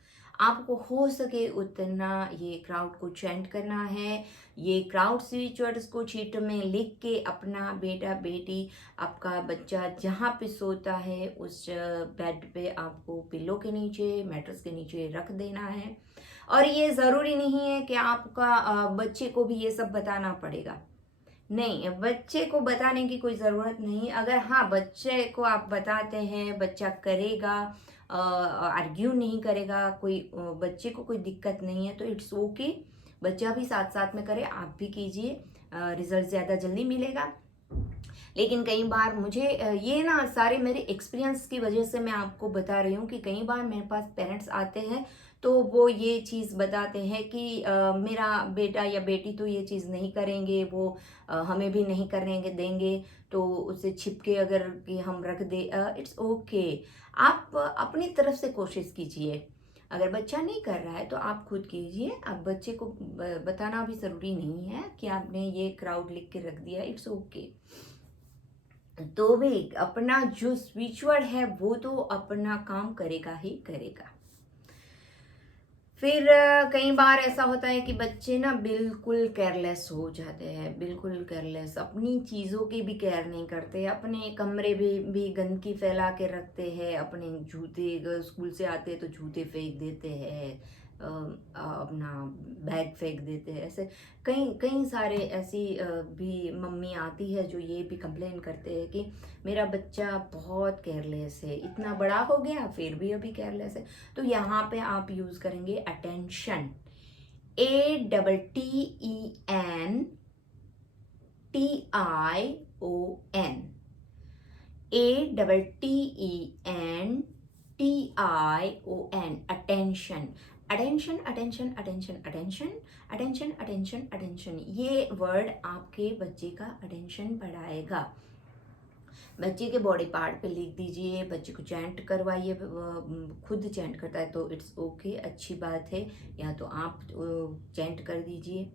आपको हो सके उतना ये क्राउड को चैंट करना है। ये क्राउड स्विच वर्ड्स को चीट में लिख के अपना बेटा बेटी, आपका बच्चा जहाँ पे सोता है उस बेड पे आपको पिल्लो के नीचे, मैट्रेस के नीचे रख देना है। और ये ज़रूरी नहीं है कि आपका बच्चे को भी ये सब बताना पड़ेगा। नहीं, बच्चे को बताने की कोई ज़रूरत नहीं। अगर हाँ, बच्चे को आप बताते हैं, बच्चा करेगा, आर्ग्यू नहीं करेगा, कोई बच्चे को कोई दिक्कत नहीं है तो इट्स ओके। बच्चा भी साथ साथ में करे, आप भी कीजिए, रिजल्ट ज़्यादा जल्दी मिलेगा। लेकिन कई बार मुझे ये ना सारे मेरे एक्सपीरियंस की वजह से मैं आपको बता रही हूँ कि कई बार मेरे पास पेरेंट्स आते हैं तो वो ये चीज़ बताते हैं कि मेरा बेटा या बेटी तो ये चीज़ नहीं करेंगे, वो हमें भी नहीं करने देंगे, तो उसे छिपके अगर कि हम रख दे, इट्स ओके। आप अपनी तरफ से कोशिश कीजिए। अगर बच्चा नहीं कर रहा है तो आप खुद कीजिए। आप बच्चे को बताना भी ज़रूरी नहीं है कि आपने ये क्राउड लिख के रख दिया, इट्स ओके। तो भी अपना जो स्विच वर्ड है वो तो अपना काम करेगा ही करेगा। फिर कई बार ऐसा होता है कि बच्चे ना बिल्कुल केयरलेस हो जाते हैं, बिल्कुल केयरलेस, अपनी चीज़ों की भी केयर नहीं करते, अपने कमरे भी गंदगी फैला के रखते हैं, अपने जूते स्कूल से आते हैं तो जूते फेंक देते हैं, अपना बैग फेंक देते हैं। ऐसे कई कई सारे ऐसी भी मम्मी आती है जो ये भी कंप्लेन करते हैं कि मेरा बच्चा बहुत केयरलेस है, इतना बड़ा हो गया फिर भी अभी केयरलेस है। तो यहाँ पे आप यूज़ करेंगे attention, ATTENTION, ATTENTION, attention. Attention attention attention attention attention attention attention, ये वर्ड आपके बच्चे का अटेंशन बढ़ाएगा। बच्चे के बॉडी पार्ट पे लिख दीजिए, बच्चे को चैंट करवाइए, खुद चैंट करता है तो इट्स ओके, अच्छी बात है, या तो आप चैंट कर दीजिए।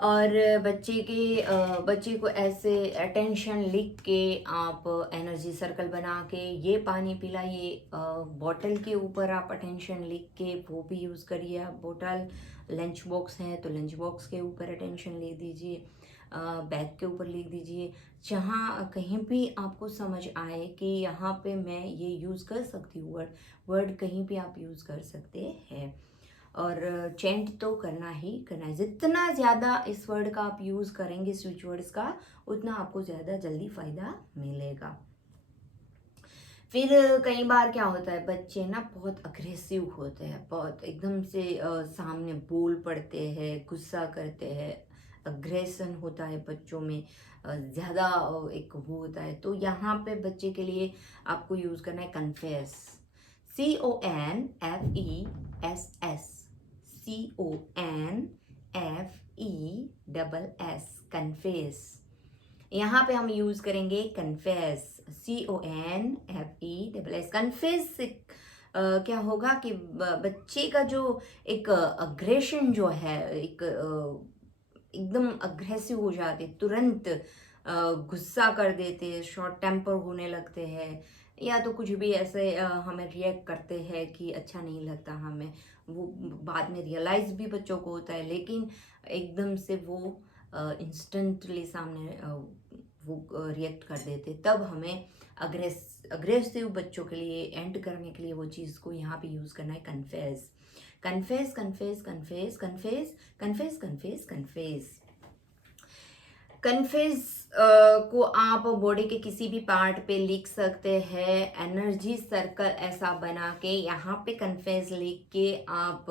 और बच्चे को ऐसे अटेंशन लिख के आप एनर्जी सर्कल बना के ये पानी पिलाइए। बॉटल के ऊपर आप अटेंशन लिख के वो भी यूज़ करिए। आप बॉटल, लंच बॉक्स है तो लंच बॉक्स के ऊपर अटेंशन लिख दीजिए, बैग के ऊपर लिख दीजिए, जहाँ कहीं भी आपको समझ आए कि यहाँ पे मैं ये यूज़ कर सकती हूँ, वर्ड कहीं भी आप यूज़ कर सकते हैं। और चेंट तो करना ही करना है। जितना ज़्यादा इस वर्ड का आप यूज़ करेंगे, स्विच वर्ड्स का, उतना आपको ज़्यादा जल्दी फ़ायदा मिलेगा। फिर कई बार क्या होता है, बच्चे ना बहुत अग्रेसिव होते हैं, बहुत एकदम से सामने बोल पड़ते हैं, गुस्सा करते हैं, अग्रेशन होता है बच्चों में, ज़्यादा एक वो होता है। तो यहाँ पे बच्चे के लिए आपको यूज़ करना है कन्फेस, CONFESS, CONFESS, कन्फेस। यहाँ पे हम यूज करेंगे कन्फेस, CONFESS। कन्फेस से क्या होगा कि बच्चे का जो एक अग्रेशन जो है, एक एकदम अग्रेसिव हो जाते, तुरंत गुस्सा कर देते, शॉर्ट टेम्पर होने लगते हैं, या तो कुछ भी ऐसे हमें रिएक्ट करते हैं कि अच्छा नहीं लगता हमें। वो बाद में रियलाइज भी बच्चों को होता है, लेकिन एकदम से वो इंस्टेंटली सामने वो रिएक्ट कर देते। तब हमें अग्रेसिव बच्चों के लिए एंड करने के लिए वो चीज़ को यहाँ पे यूज़ करना है confess, confess confess confess confess confess confess confess. Confess को आप बॉडी के किसी भी पार्ट पे लिख सकते हैं, एनर्जी सर्कल ऐसा बना के यहाँ पे कन्फेस लिख के आप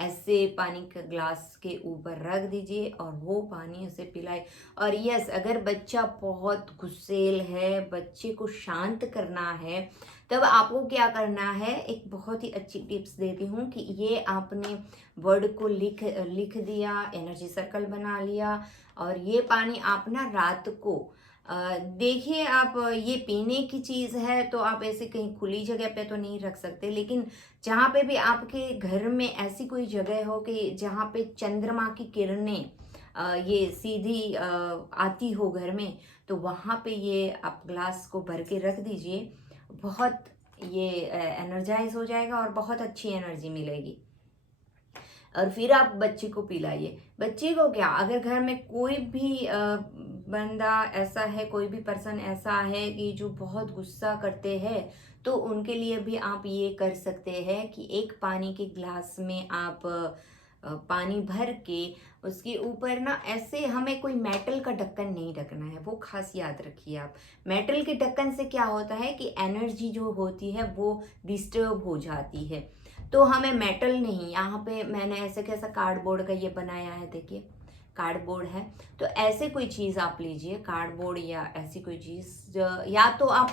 ऐसे पानी के ग्लास के ऊपर रख दीजिए और वो पानी उसे पिलाए। और यस, अगर बच्चा बहुत गुस्सेल है, बच्चे को शांत करना है, तब आपको क्या करना है, एक बहुत ही अच्छी टिप्स देती हूँ कि ये आपने वर्ड को लिख दिया, एनर्जी सर्कल बना लिया, और ये पानी आप ना रात को देखिए, आप ये पीने की चीज़ है तो आप ऐसे कहीं खुली जगह पे तो नहीं रख सकते, लेकिन जहाँ पे भी आपके घर में ऐसी कोई जगह हो कि जहाँ पे चंद्रमा की किरणें ये सीधी आती हो घर में, तो वहाँ पे ये आप ग्लास को भर के रख दीजिए। बहुत ये एनर्जाइज हो जाएगा और बहुत अच्छी एनर्जी मिलेगी। और फिर आप बच्चे को पिलाइए। बच्चे को क्या, अगर घर में कोई भी बंदा ऐसा है, कोई भी पर्सन ऐसा है कि जो बहुत गुस्सा करते हैं, तो उनके लिए भी आप ये कर सकते हैं कि एक पानी के ग्लास में आप पानी भर के उसके ऊपर ना ऐसे, हमें कोई मेटल का ढक्कन नहीं रखना है, वो खास याद रखिए आप। मेटल के ढक्कन से क्या होता है कि एनर्जी जो होती है वो डिस्टर्ब हो जाती है। तो हमें मेटल नहीं, यहाँ पे मैंने ऐसे कैसा कार्डबोर्ड का ये बनाया है, देखिए कार्डबोर्ड है, तो ऐसे कोई चीज़ आप लीजिए, कार्डबोर्ड या ऐसी कोई चीज़। या तो आप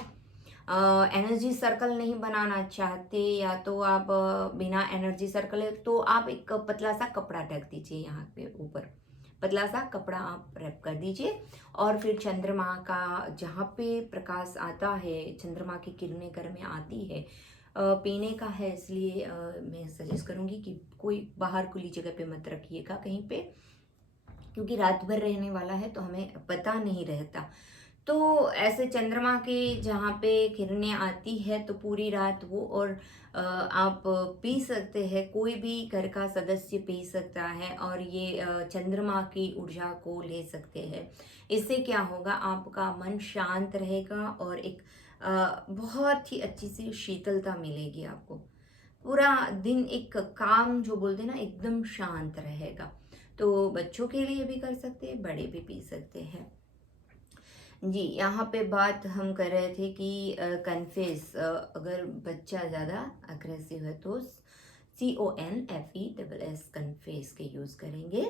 एनर्जी सर्कल नहीं बनाना चाहते, या तो आप बिना एनर्जी सर्कल है, तो आप एक पतला सा कपड़ा ढक दीजिए, यहाँ पे ऊपर पतला सा कपड़ा आप रैप कर दीजिए। और फिर चंद्रमा का जहाँ पे प्रकाश आता है, चंद्रमा की किरणें घर में आती है, पीने का है, इसलिए मैं सजेस्ट करूँगी कि कोई बाहर खुली जगह पे मत रखिएगा कहीं पे, क्योंकि रात भर रहने वाला है तो हमें पता नहीं रहता। तो ऐसे चंद्रमा के जहाँ पे किरणें आती है तो पूरी रात वो, और आप पी सकते हैं, कोई भी घर का सदस्य पी सकता है, और ये चंद्रमा की ऊर्जा को ले सकते हैं। इससे क्या होगा, आपका मन शांत रहेगा और एक बहुत ही अच्छी सी शीतलता मिलेगी आपको। पूरा दिन एक काम जो बोलते हैं ना, एकदम शांत रहेगा। तो बच्चों के लिए भी कर सकते हैं, बड़े भी पी सकते हैं जी। यहाँ पे बात हम कर रहे थे कि कन्फेस, अगर बच्चा ज़्यादा अग्रेसिव है तो CONFESS कन्फेस के यूज़ करेंगे।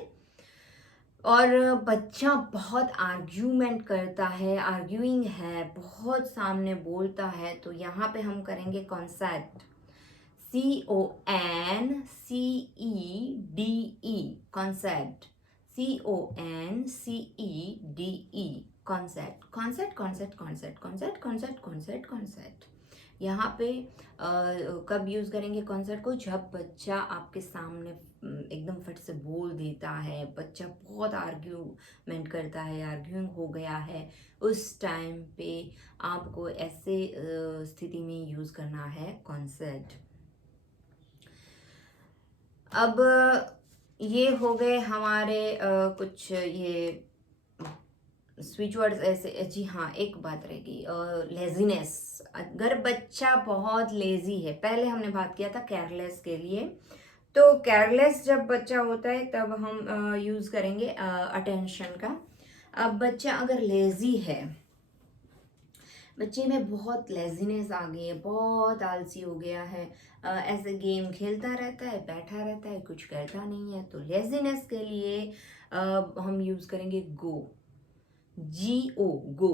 और बच्चा बहुत आर्ग्यूमेंट करता है, आर्ग्यूइंग है, बहुत सामने बोलता है, तो यहाँ पे हम करेंगे concept, CONCEDE concept, CONCEDE concept, concept concept concept concept concept concept concept. यहाँ पे कब यूज़ करेंगे कॉन्सेप्ट को, जब बच्चा आपके सामने एकदम फट से बोल देता है, बच्चा बहुत आर्ग्यूमेंट करता है, आर्ग्यूइंग हो गया है, उस टाइम पे आपको ऐसे स्थिति में यूज़ करना है कॉन्सेप्ट। अब ये हो गए हमारे कुछ ये स्विच वर्ड्स ऐसे। जी हाँ, एक बात रहेगी, लेजीनेस। अगर बच्चा बहुत लेजी है, पहले हमने बात किया था केयरलेस के लिए, तो केयरलेस जब बच्चा होता है तब हम यूज़ करेंगे अटेंशन का। अब बच्चा अगर लेजी है, बच्चे में बहुत लेजीनेस आ गई है, बहुत आलसी हो गया है, ऐसे गेम खेलता रहता है, बैठा रहता है, कुछ करता नहीं है, तो लेजीनेस के लिए हम यूज़ करेंगे गो, GO, गो,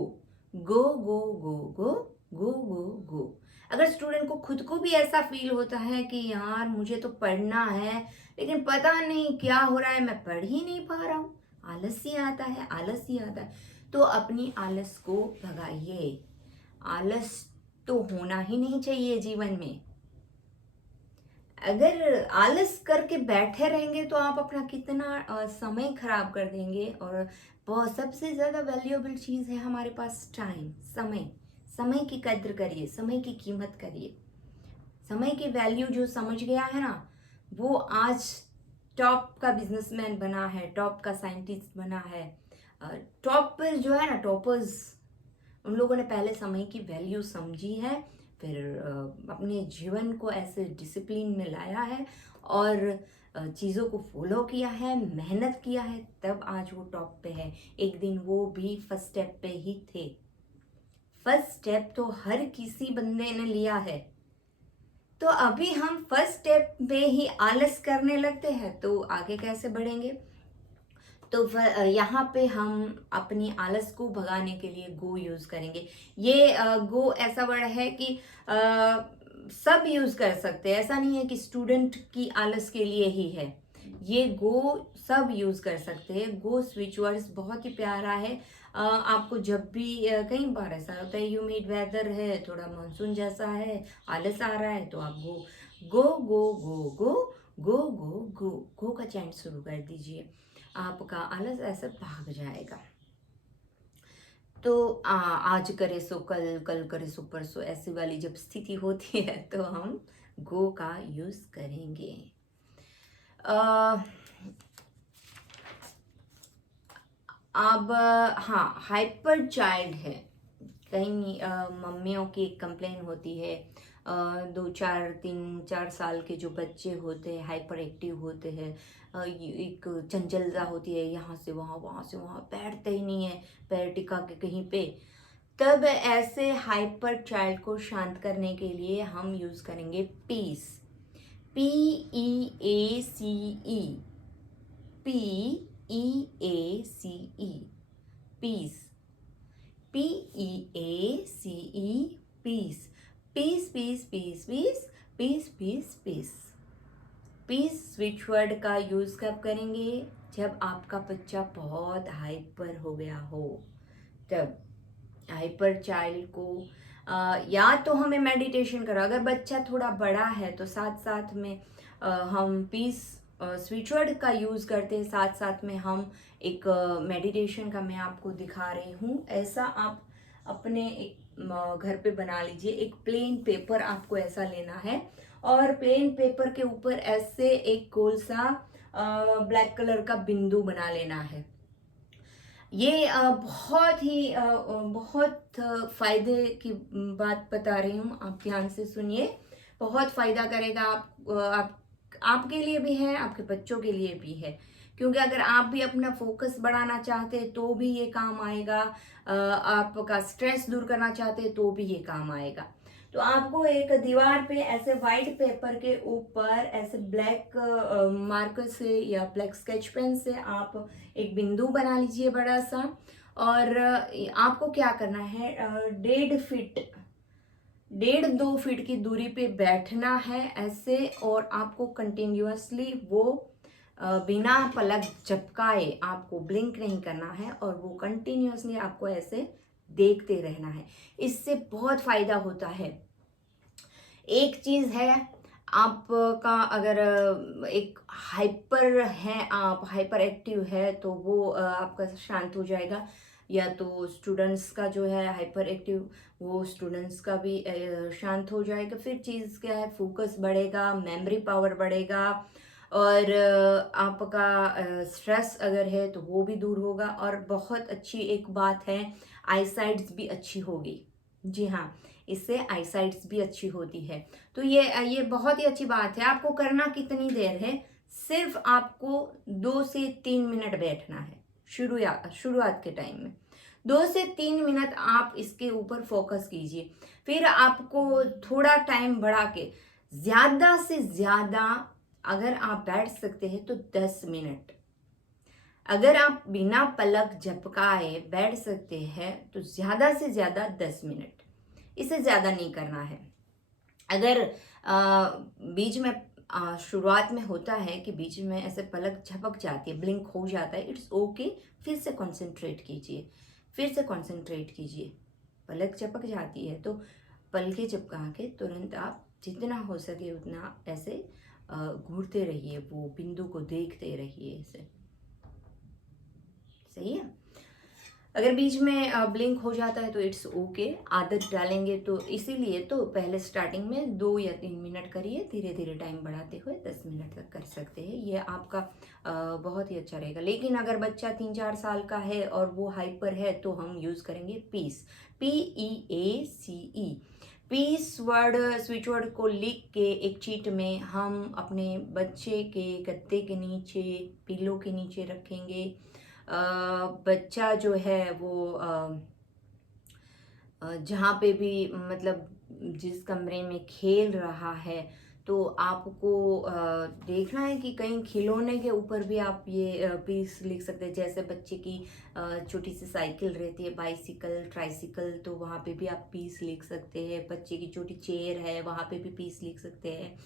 गो गो गो गो गो गो गो। अगर स्टूडेंट को खुद को भी ऐसा फील होता है कि यार मुझे तो पढ़ना है, लेकिन पता नहीं क्या हो रहा है, मैं पढ़ ही नहीं पा रहा हूँ, आलस ही आता है, आलस ही आता है, तो अपनी आलस को भगाइए। आलस तो होना ही नहीं चाहिए जीवन में। अगर आलस करके बैठे रहेंगे तो आप अपना कितना समय खराब कर देंगे। और बहुत सबसे ज़्यादा वैल्यूएबल चीज़ है हमारे पास टाइम, समय। समय की कद्र करिए, समय की कीमत करिए। समय की वैल्यू जो समझ गया है ना, वो आज टॉप का बिजनेसमैन बना है, टॉप का साइंटिस्ट बना है। टॉप पर जो है ना, टॉपर्स, उन लोगों ने पहले समय की वैल्यू समझी है, फिर अपने जीवन को ऐसे डिसिप्लिन में लाया है, और चीज़ों को फॉलो किया है, मेहनत किया है, तब आज वो टॉप पे है। एक दिन वो भी फर्स्ट स्टेप पे ही थे। फर्स्ट स्टेप तो हर किसी बंदे ने लिया है, तो अभी हम फर्स्ट स्टेप में ही आलस करने लगते हैं तो आगे कैसे बढ़ेंगे। तो यहाँ पे हम अपनी आलस को भगाने के लिए गो यूज़ करेंगे। ये गो ऐसा वर्ड है कि सब यूज़ कर सकते हैं, ऐसा नहीं है कि स्टूडेंट की आलस के लिए ही है। ये गो सब यूज़ कर सकते हैं। गो स्विच वर्ड्स बहुत ही प्यारा है। आपको जब भी कई बार ऐसा होता है, ह्यूमिड वेदर है, थोड़ा मानसून जैसा है, आलस आ रहा है, तो आप गो गो गो गो गो गो गो गो गो का चैंट शुरू कर दीजिए, आपका आलस ऐसे भाग जाएगा। तो आज करे सो कल, कल करे सो परसों, ऐसी वाली जब स्थिति होती है तो हम गो का यूज करेंगे। अ, अब हाँ, हाइपर चाइल्ड है। कहीं मम्मियों की कंप्लेन होती है, 2 4 3 4 साल के जो बच्चे होते हैं हाइपर एक्टिव होते हैं, एक चंचलता होती है, यहाँ से वहाँ, वहाँ से वहाँ, बैठते ही नहीं है पैर टिका के कहीं पे। तब ऐसे हाइपर चाइल्ड को शांत करने के लिए हम यूज करेंगे peace. PEACE, PEACE, peace. PEACE, peace. Peace peace peace peace peace peace peace. Peace switch word का यूज कब करेंगे? जब आपका बच्चा बहुत हाइपर हो गया हो, तब हाइपर चाइल्ड को या तो हमें मेडिटेशन करो। अगर बच्चा थोड़ा बड़ा है तो साथ साथ में हम पीस स्विच वर्ड का यूज करते हैं, साथ साथ में हम एक मेडिटेशन का मैं आपको दिखा रही हूँ। ऐसा आप अपने एक घर पे बना लीजिए। एक प्लेन पेपर आपको ऐसा लेना है और प्लेन पेपर के ऊपर ऐसे एक गोल सा ब्लैक कलर का बिंदु बना लेना है। ये बहुत फायदे की बात बता रही हूँ, आप ध्यान से सुनिए। बहुत फायदा करेगा आपके लिए भी है, आपके बच्चों के लिए भी है। क्योंकि अगर आप भी अपना फोकस बढ़ाना चाहते हैं तो भी ये काम आएगा, आपका स्ट्रेस दूर करना चाहते हैं तो भी ये काम आएगा। तो आपको एक दीवार पे ऐसे व्हाइट पेपर के ऊपर ऐसे ब्लैक मार्कर से या ब्लैक स्केच पेन से आप एक बिंदु बना लीजिए बड़ा सा। और आपको क्या करना है, 1.5 2 फीट की दूरी पे बैठना है ऐसे, और आपको कंटिन्यूअसली वो बिना पलक झपकाए आपको ब्लिंक नहीं करना है, और वो कंटिन्यूअसली आपको ऐसे देखते रहना है। इससे बहुत फायदा होता है। एक चीज है, आपका अगर एक हाइपर है, आप हाइपर एक्टिव है तो वो आपका शांत हो जाएगा। या तो स्टूडेंट्स का जो है हाइपर एक्टिव, वो स्टूडेंट्स का भी शांत हो जाएगा। फिर चीज़ क्या है, फोकस बढ़ेगा, मेमोरी पावर बढ़ेगा, और आपका स्ट्रेस अगर है तो वो भी दूर होगा। और बहुत अच्छी एक बात है, आईसाइट्स भी अच्छी होगी। जी हाँ, इससे आईसाइट्स भी अच्छी होती है। तो ये बहुत ही अच्छी बात है। आपको करना कितनी देर है, सिर्फ आपको 2 से 3 मिनट बैठना है शुरुआत के टाइम में। 2 से 3 मिनट आप इसके ऊपर फोकस कीजिए। फिर आपको थोड़ा टाइम बढ़ा के ज्यादा से ज्यादा, अगर आप बैठ सकते हैं तो 10 मिनट। अगर आप बिना पलक झपकाए बैठ सकते हैं तो ज्यादा से ज्यादा 10 मिनट, इससे ज्यादा नहीं करना है। अगर बीच में शुरुआत में होता है कि बीच में ऐसे पलक झपक जाती है, ब्लिंक हो जाता है, इट्स ओके। फिर से कंसंट्रेट कीजिए, फिर से कंसंट्रेट कीजिए। पलक झपक जाती है तो पलके झपका के तुरंत आप जितना हो सके उतना ऐसे घूरते रहिए, वो बिंदु को देखते रहिए ऐसे। सही है। अगर बीच में ब्लिंक हो जाता है तो इट्स ओके, आदत डालेंगे तो इसीलिए तो पहले स्टार्टिंग में 2 या 3 मिनट करिए, धीरे धीरे टाइम बढ़ाते हुए 10 मिनट तक कर सकते हैं। ये आपका बहुत ही अच्छा रहेगा। लेकिन अगर बच्चा 3 4 साल का है और वो हाइपर है तो हम यूज करेंगे peace, PEACE। Peace word switch word को लिख के एक चीट में हम अपने बच्चे के गद्दे के नीचे, पिलो के नीचे रखेंगे। बच्चा जो है वो जहाँ पे भी, मतलब जिस कमरे में खेल रहा है, तो आपको देखना है कि कहीं खिलौने के ऊपर भी आप ये पीस लिख सकते हैं। जैसे बच्चे की छोटी सी साइकिल रहती है, बाइसिकल, ट्राइसिकल, तो वहाँ पे भी आप पीस लिख सकते हैं। बच्चे की छोटी चेयर है, वहाँ पे भी पीस लिख सकते हैं।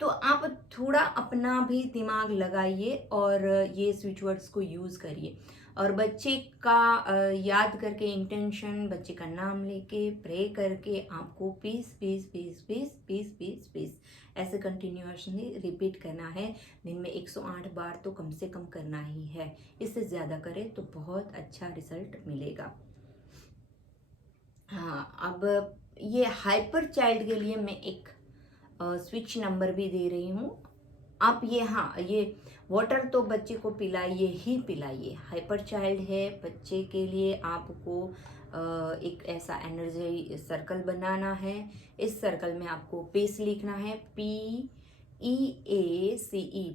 तो आप थोड़ा अपना भी दिमाग लगाइए और ये स्विच वर्ड्स को यूज़ करिए। और बच्चे का याद करके, इंटेंशन, बच्चे का नाम लेके, प्रे करके आपको peace peace peace peace peace peace peace ऐसे कंटिन्यूअसली रिपीट करना है। दिन में 108 बार तो कम से कम करना ही है। इससे ज़्यादा करें तो बहुत अच्छा रिजल्ट मिलेगा। हाँ, अब ये हाइपर चाइल्ड के लिए मैं एक स्विच नंबर भी दे रही हूँ। आप ये, हाँ, ये वाटर तो बच्चे को पिलाइए ही पिलाइए। हाइपर चाइल्ड है बच्चे के लिए आपको एक ऐसा एनर्जी सर्कल बनाना है। इस सर्कल में आपको पीस लिखना है, PEACE,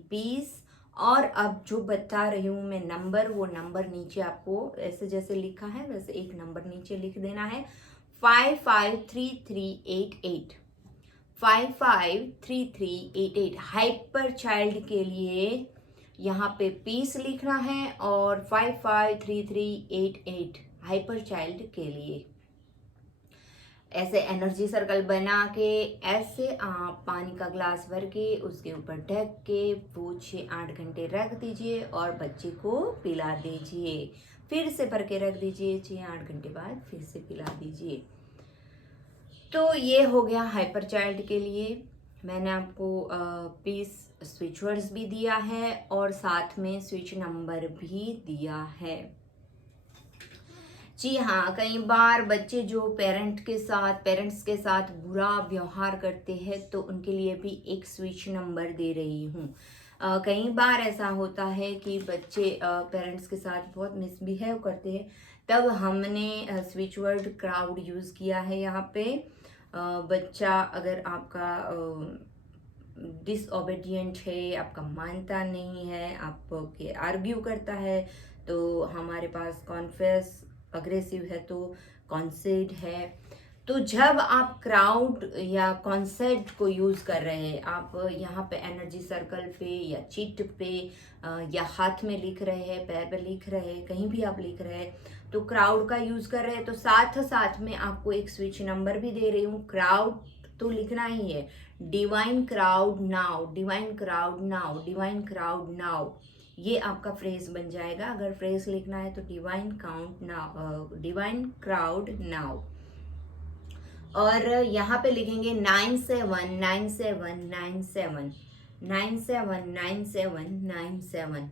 पीस। और अब जो बता रही हूँ मैं नंबर, वो नंबर नीचे आपको ऐसे जैसे लिखा है वैसे एक नंबर नीचे लिख देना है, 553388। 553388 हाइपर चाइल्ड के लिए यहाँ पे पीस लिखना है, और 553388 हाइपर चाइल्ड के लिए। ऐसे एनर्जी सर्कल बना के ऐसे आप पानी का ग्लास भर के उसके ऊपर ढक के वो 6-8 घंटे रख दीजिए और बच्चे को पिला दीजिए। फिर से भर के रख दीजिए, 6-8 घंटे बाद फिर से पिला दीजिए। तो ये हो गया हाइपर चाइल्ड के लिए। मैंने आपको पीस स्विच वर्ड्स भी दिया है और साथ में स्विच नंबर भी दिया है। जी हाँ, कई बार बच्चे जो पेरेंट्स के साथ बुरा व्यवहार करते हैं तो उनके लिए भी एक स्विच नंबर दे रही हूँ। कई बार ऐसा होता है कि बच्चे पेरेंट्स के साथ बहुत मिसबिहेव करते हैं, तब हमने स्विच वर्ड क्राउड यूज़ किया है यहाँ पे। बच्चा अगर आपका डिसओबीडियंट है, आपका मानता नहीं है, आपके आर्ग्यू करता है, तो हमारे पास कॉन्फेस, अग्रेसिव है तो कॉन्सेड है। तो जब आप क्राउड या कॉन्सेप्ट को यूज़ कर रहे हैं, आप यहाँ पे एनर्जी सर्कल पे या चिट पे या हाथ में लिख रहे हैं, पैर पे लिख रहे हैं, कहीं भी आप लिख रहे हैं, तो क्राउड का यूज़ कर रहे हैं, तो साथ साथ में आपको एक स्विच नंबर भी दे रही हूँ। क्राउड तो लिखना ही है, divine crowd now, divine crowd now, divine crowd now. ये आपका फ्रेज बन जाएगा। अगर फ्रेज लिखना है तो divine count now, divine crowd now. और यहाँ पे लिखेंगे 979797, 979797,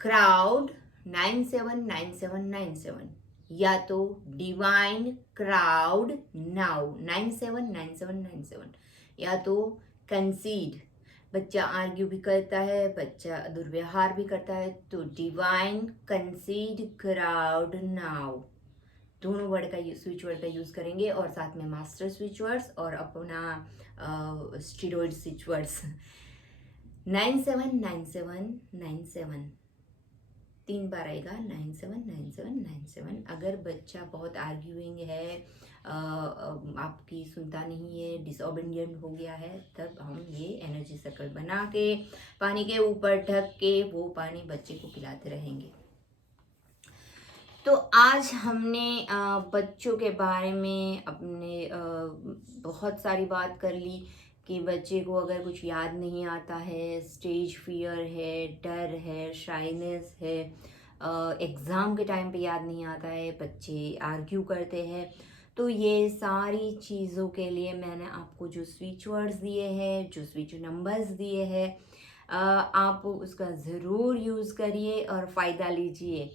क्राउड 979797, या तो डिवाइन क्राउड नाउ 979797, या तो कंसीड, बच्चा आर्ग्यू भी करता है, बच्चा दुर्व्यवहार भी करता है, तो डिवाइन कंसीड क्राउड नाउ। दोनों वर्ड का स्विच वर्ड का यूज़ करेंगे और साथ में मास्टर स्विच वर्ड्स और अपना स्टीरॉइड स्विच वर्ड्स। 979797 3 बार आएगा, 979797। अगर बच्चा बहुत आर्ग्यूइंग है, आपकी सुनता नहीं है, डिसओबीडियंट हो गया है, तब हम ये एनर्जी सर्कल बना के पानी के ऊपर ढक के वो पानी बच्चे को पिलाते रहेंगे। तो आज हमने बच्चों के बारे में अपने बहुत सारी बात कर ली कि बच्चे को अगर कुछ याद नहीं आता है, स्टेज फियर है, डर है, शाइनेस है, एग्ज़ाम के टाइम पे याद नहीं आता है, बच्चे आर्ग्यू करते हैं, तो ये सारी चीज़ों के लिए मैंने आपको जो स्विच वर्ड्स दिए हैं, जो स्विच नंबर्स दिए हैं, आप उसका ज़रूर यूज़ करिए और फ़ायदा लीजिए।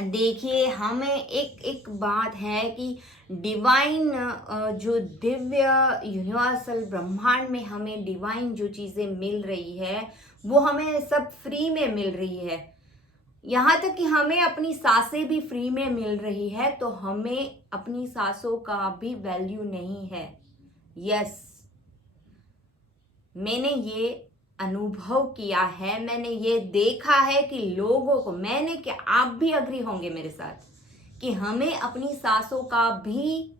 देखिए, हमें एक बात है कि डिवाइन, जो दिव्य यूनिवर्सल ब्रह्मांड में हमें डिवाइन जो चीज़ें मिल रही है वो हमें सब फ्री में मिल रही है। यहाँ तक कि हमें अपनी सांसें भी फ्री में मिल रही है, तो हमें अपनी सांसों का भी वैल्यू नहीं है। यस, मैंने ये अनुभव किया है, मैंने ये देखा है कि लोगों को, मैंने क्या, आप भी अग्री होंगे मेरे साथ कि हमें अपनी सांसों का भी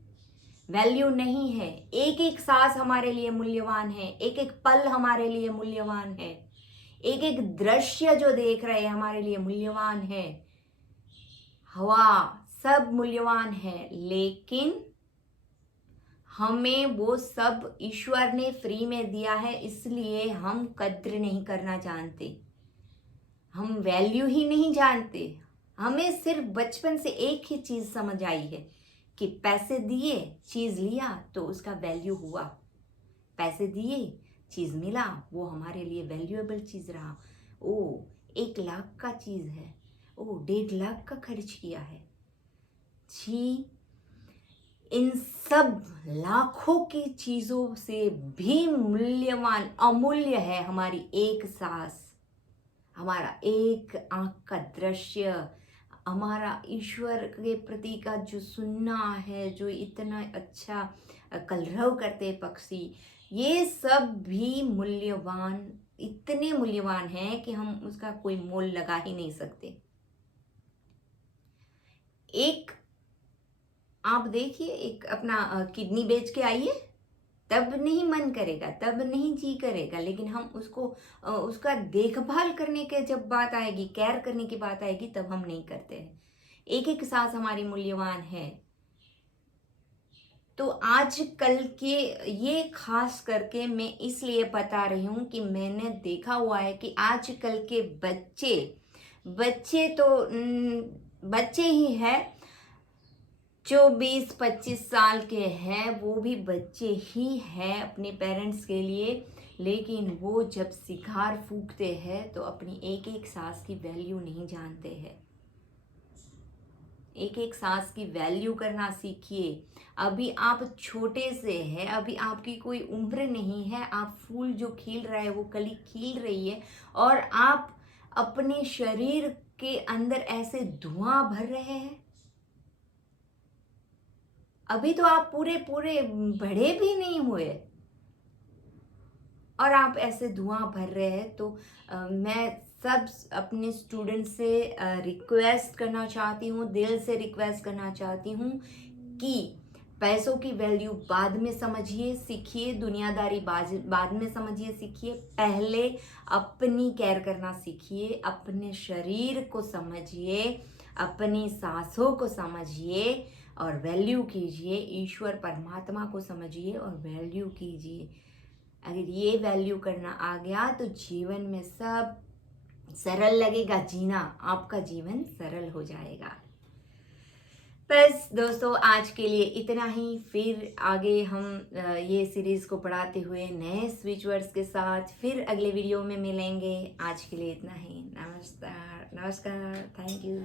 वैल्यू नहीं है। एक एक सांस हमारे लिए मूल्यवान है, एक एक पल हमारे लिए मूल्यवान है, एक एक दृश्य जो देख रहे हैं हमारे लिए मूल्यवान है, हवा सब मूल्यवान है, लेकिन हमें वो सब ईश्वर ने फ्री में दिया है, इसलिए हम कद्र नहीं करना जानते, हम वैल्यू ही नहीं जानते। हमें सिर्फ बचपन से एक ही चीज़ समझ आई है कि पैसे दिए चीज़ लिया तो उसका वैल्यू हुआ, पैसे दिए चीज़ मिला, वो हमारे लिए वैल्यूएबल चीज़ रहा। ओ, 1 लाख का चीज़ है, ओ 1.5 लाख का खर्च किया है, जी इन सब लाखों की चीज़ों से भी मूल्यवान अमूल्य है हमारी एक सांस, हमारा एक आँख का दृश्य, हमारा ईश्वर के प्रति का जो सुनना है, जो इतना अच्छा कलरव करते पक्षी, ये सब भी मूल्यवान, इतने मूल्यवान हैं कि हम उसका कोई मोल लगा ही नहीं सकते। एक आप देखिए, एक अपना किडनी बेच के आइए, तब नहीं मन करेगा, तब नहीं जी करेगा, लेकिन हम उसको उसका देखभाल करने के जब बात आएगी, केयर करने की बात आएगी, तब हम नहीं करते हैं। एक एक सांस हमारी मूल्यवान है। तो आज कल के ये खास करके मैं इसलिए बता रही हूँ कि मैंने देखा हुआ है कि आज कल के बच्चे बच्चे तो बच्चे ही है, जो 20-25 साल के हैं वो भी बच्चे ही हैं अपने पेरेंट्स के लिए, लेकिन वो जब सिगार फूंकते हैं तो अपनी एक एक सांस की वैल्यू नहीं जानते हैं। एक एक सांस की वैल्यू करना सीखिए। अभी आप छोटे से हैं, अभी आपकी कोई उम्र नहीं है, आप फूल जो खिल रहा है वो कली खिल रही है, और आप अपने शरीर के अंदर ऐसे धुआं भर रहे हैं। अभी तो आप पूरे पूरे बड़े भी नहीं हुए और आप ऐसे धुआं भर रहे हैं। तो मैं सब अपने स्टूडेंट से रिक्वेस्ट करना चाहती हूँ, दिल से रिक्वेस्ट करना चाहती हूँ कि पैसों की वैल्यू बाद में समझिए सीखिए, दुनियादारी बाद में समझिए सीखिए, पहले अपनी केयर करना सीखिए, अपने शरीर को समझिए, अपनी सांसों को समझिए और वैल्यू कीजिए, ईश्वर परमात्मा को समझिए और वैल्यू कीजिए। अगर ये वैल्यू करना आ गया तो जीवन में सब सरल लगेगा, जीना आपका जीवन सरल हो जाएगा। बस दोस्तों, आज के लिए इतना ही। फिर आगे हम ये सीरीज़ को पढ़ाते हुए नए स्विच वर्ड्स के साथ फिर अगले वीडियो में मिलेंगे। आज के लिए इतना ही। नमस्कार, नमस्कार, थैंक यू।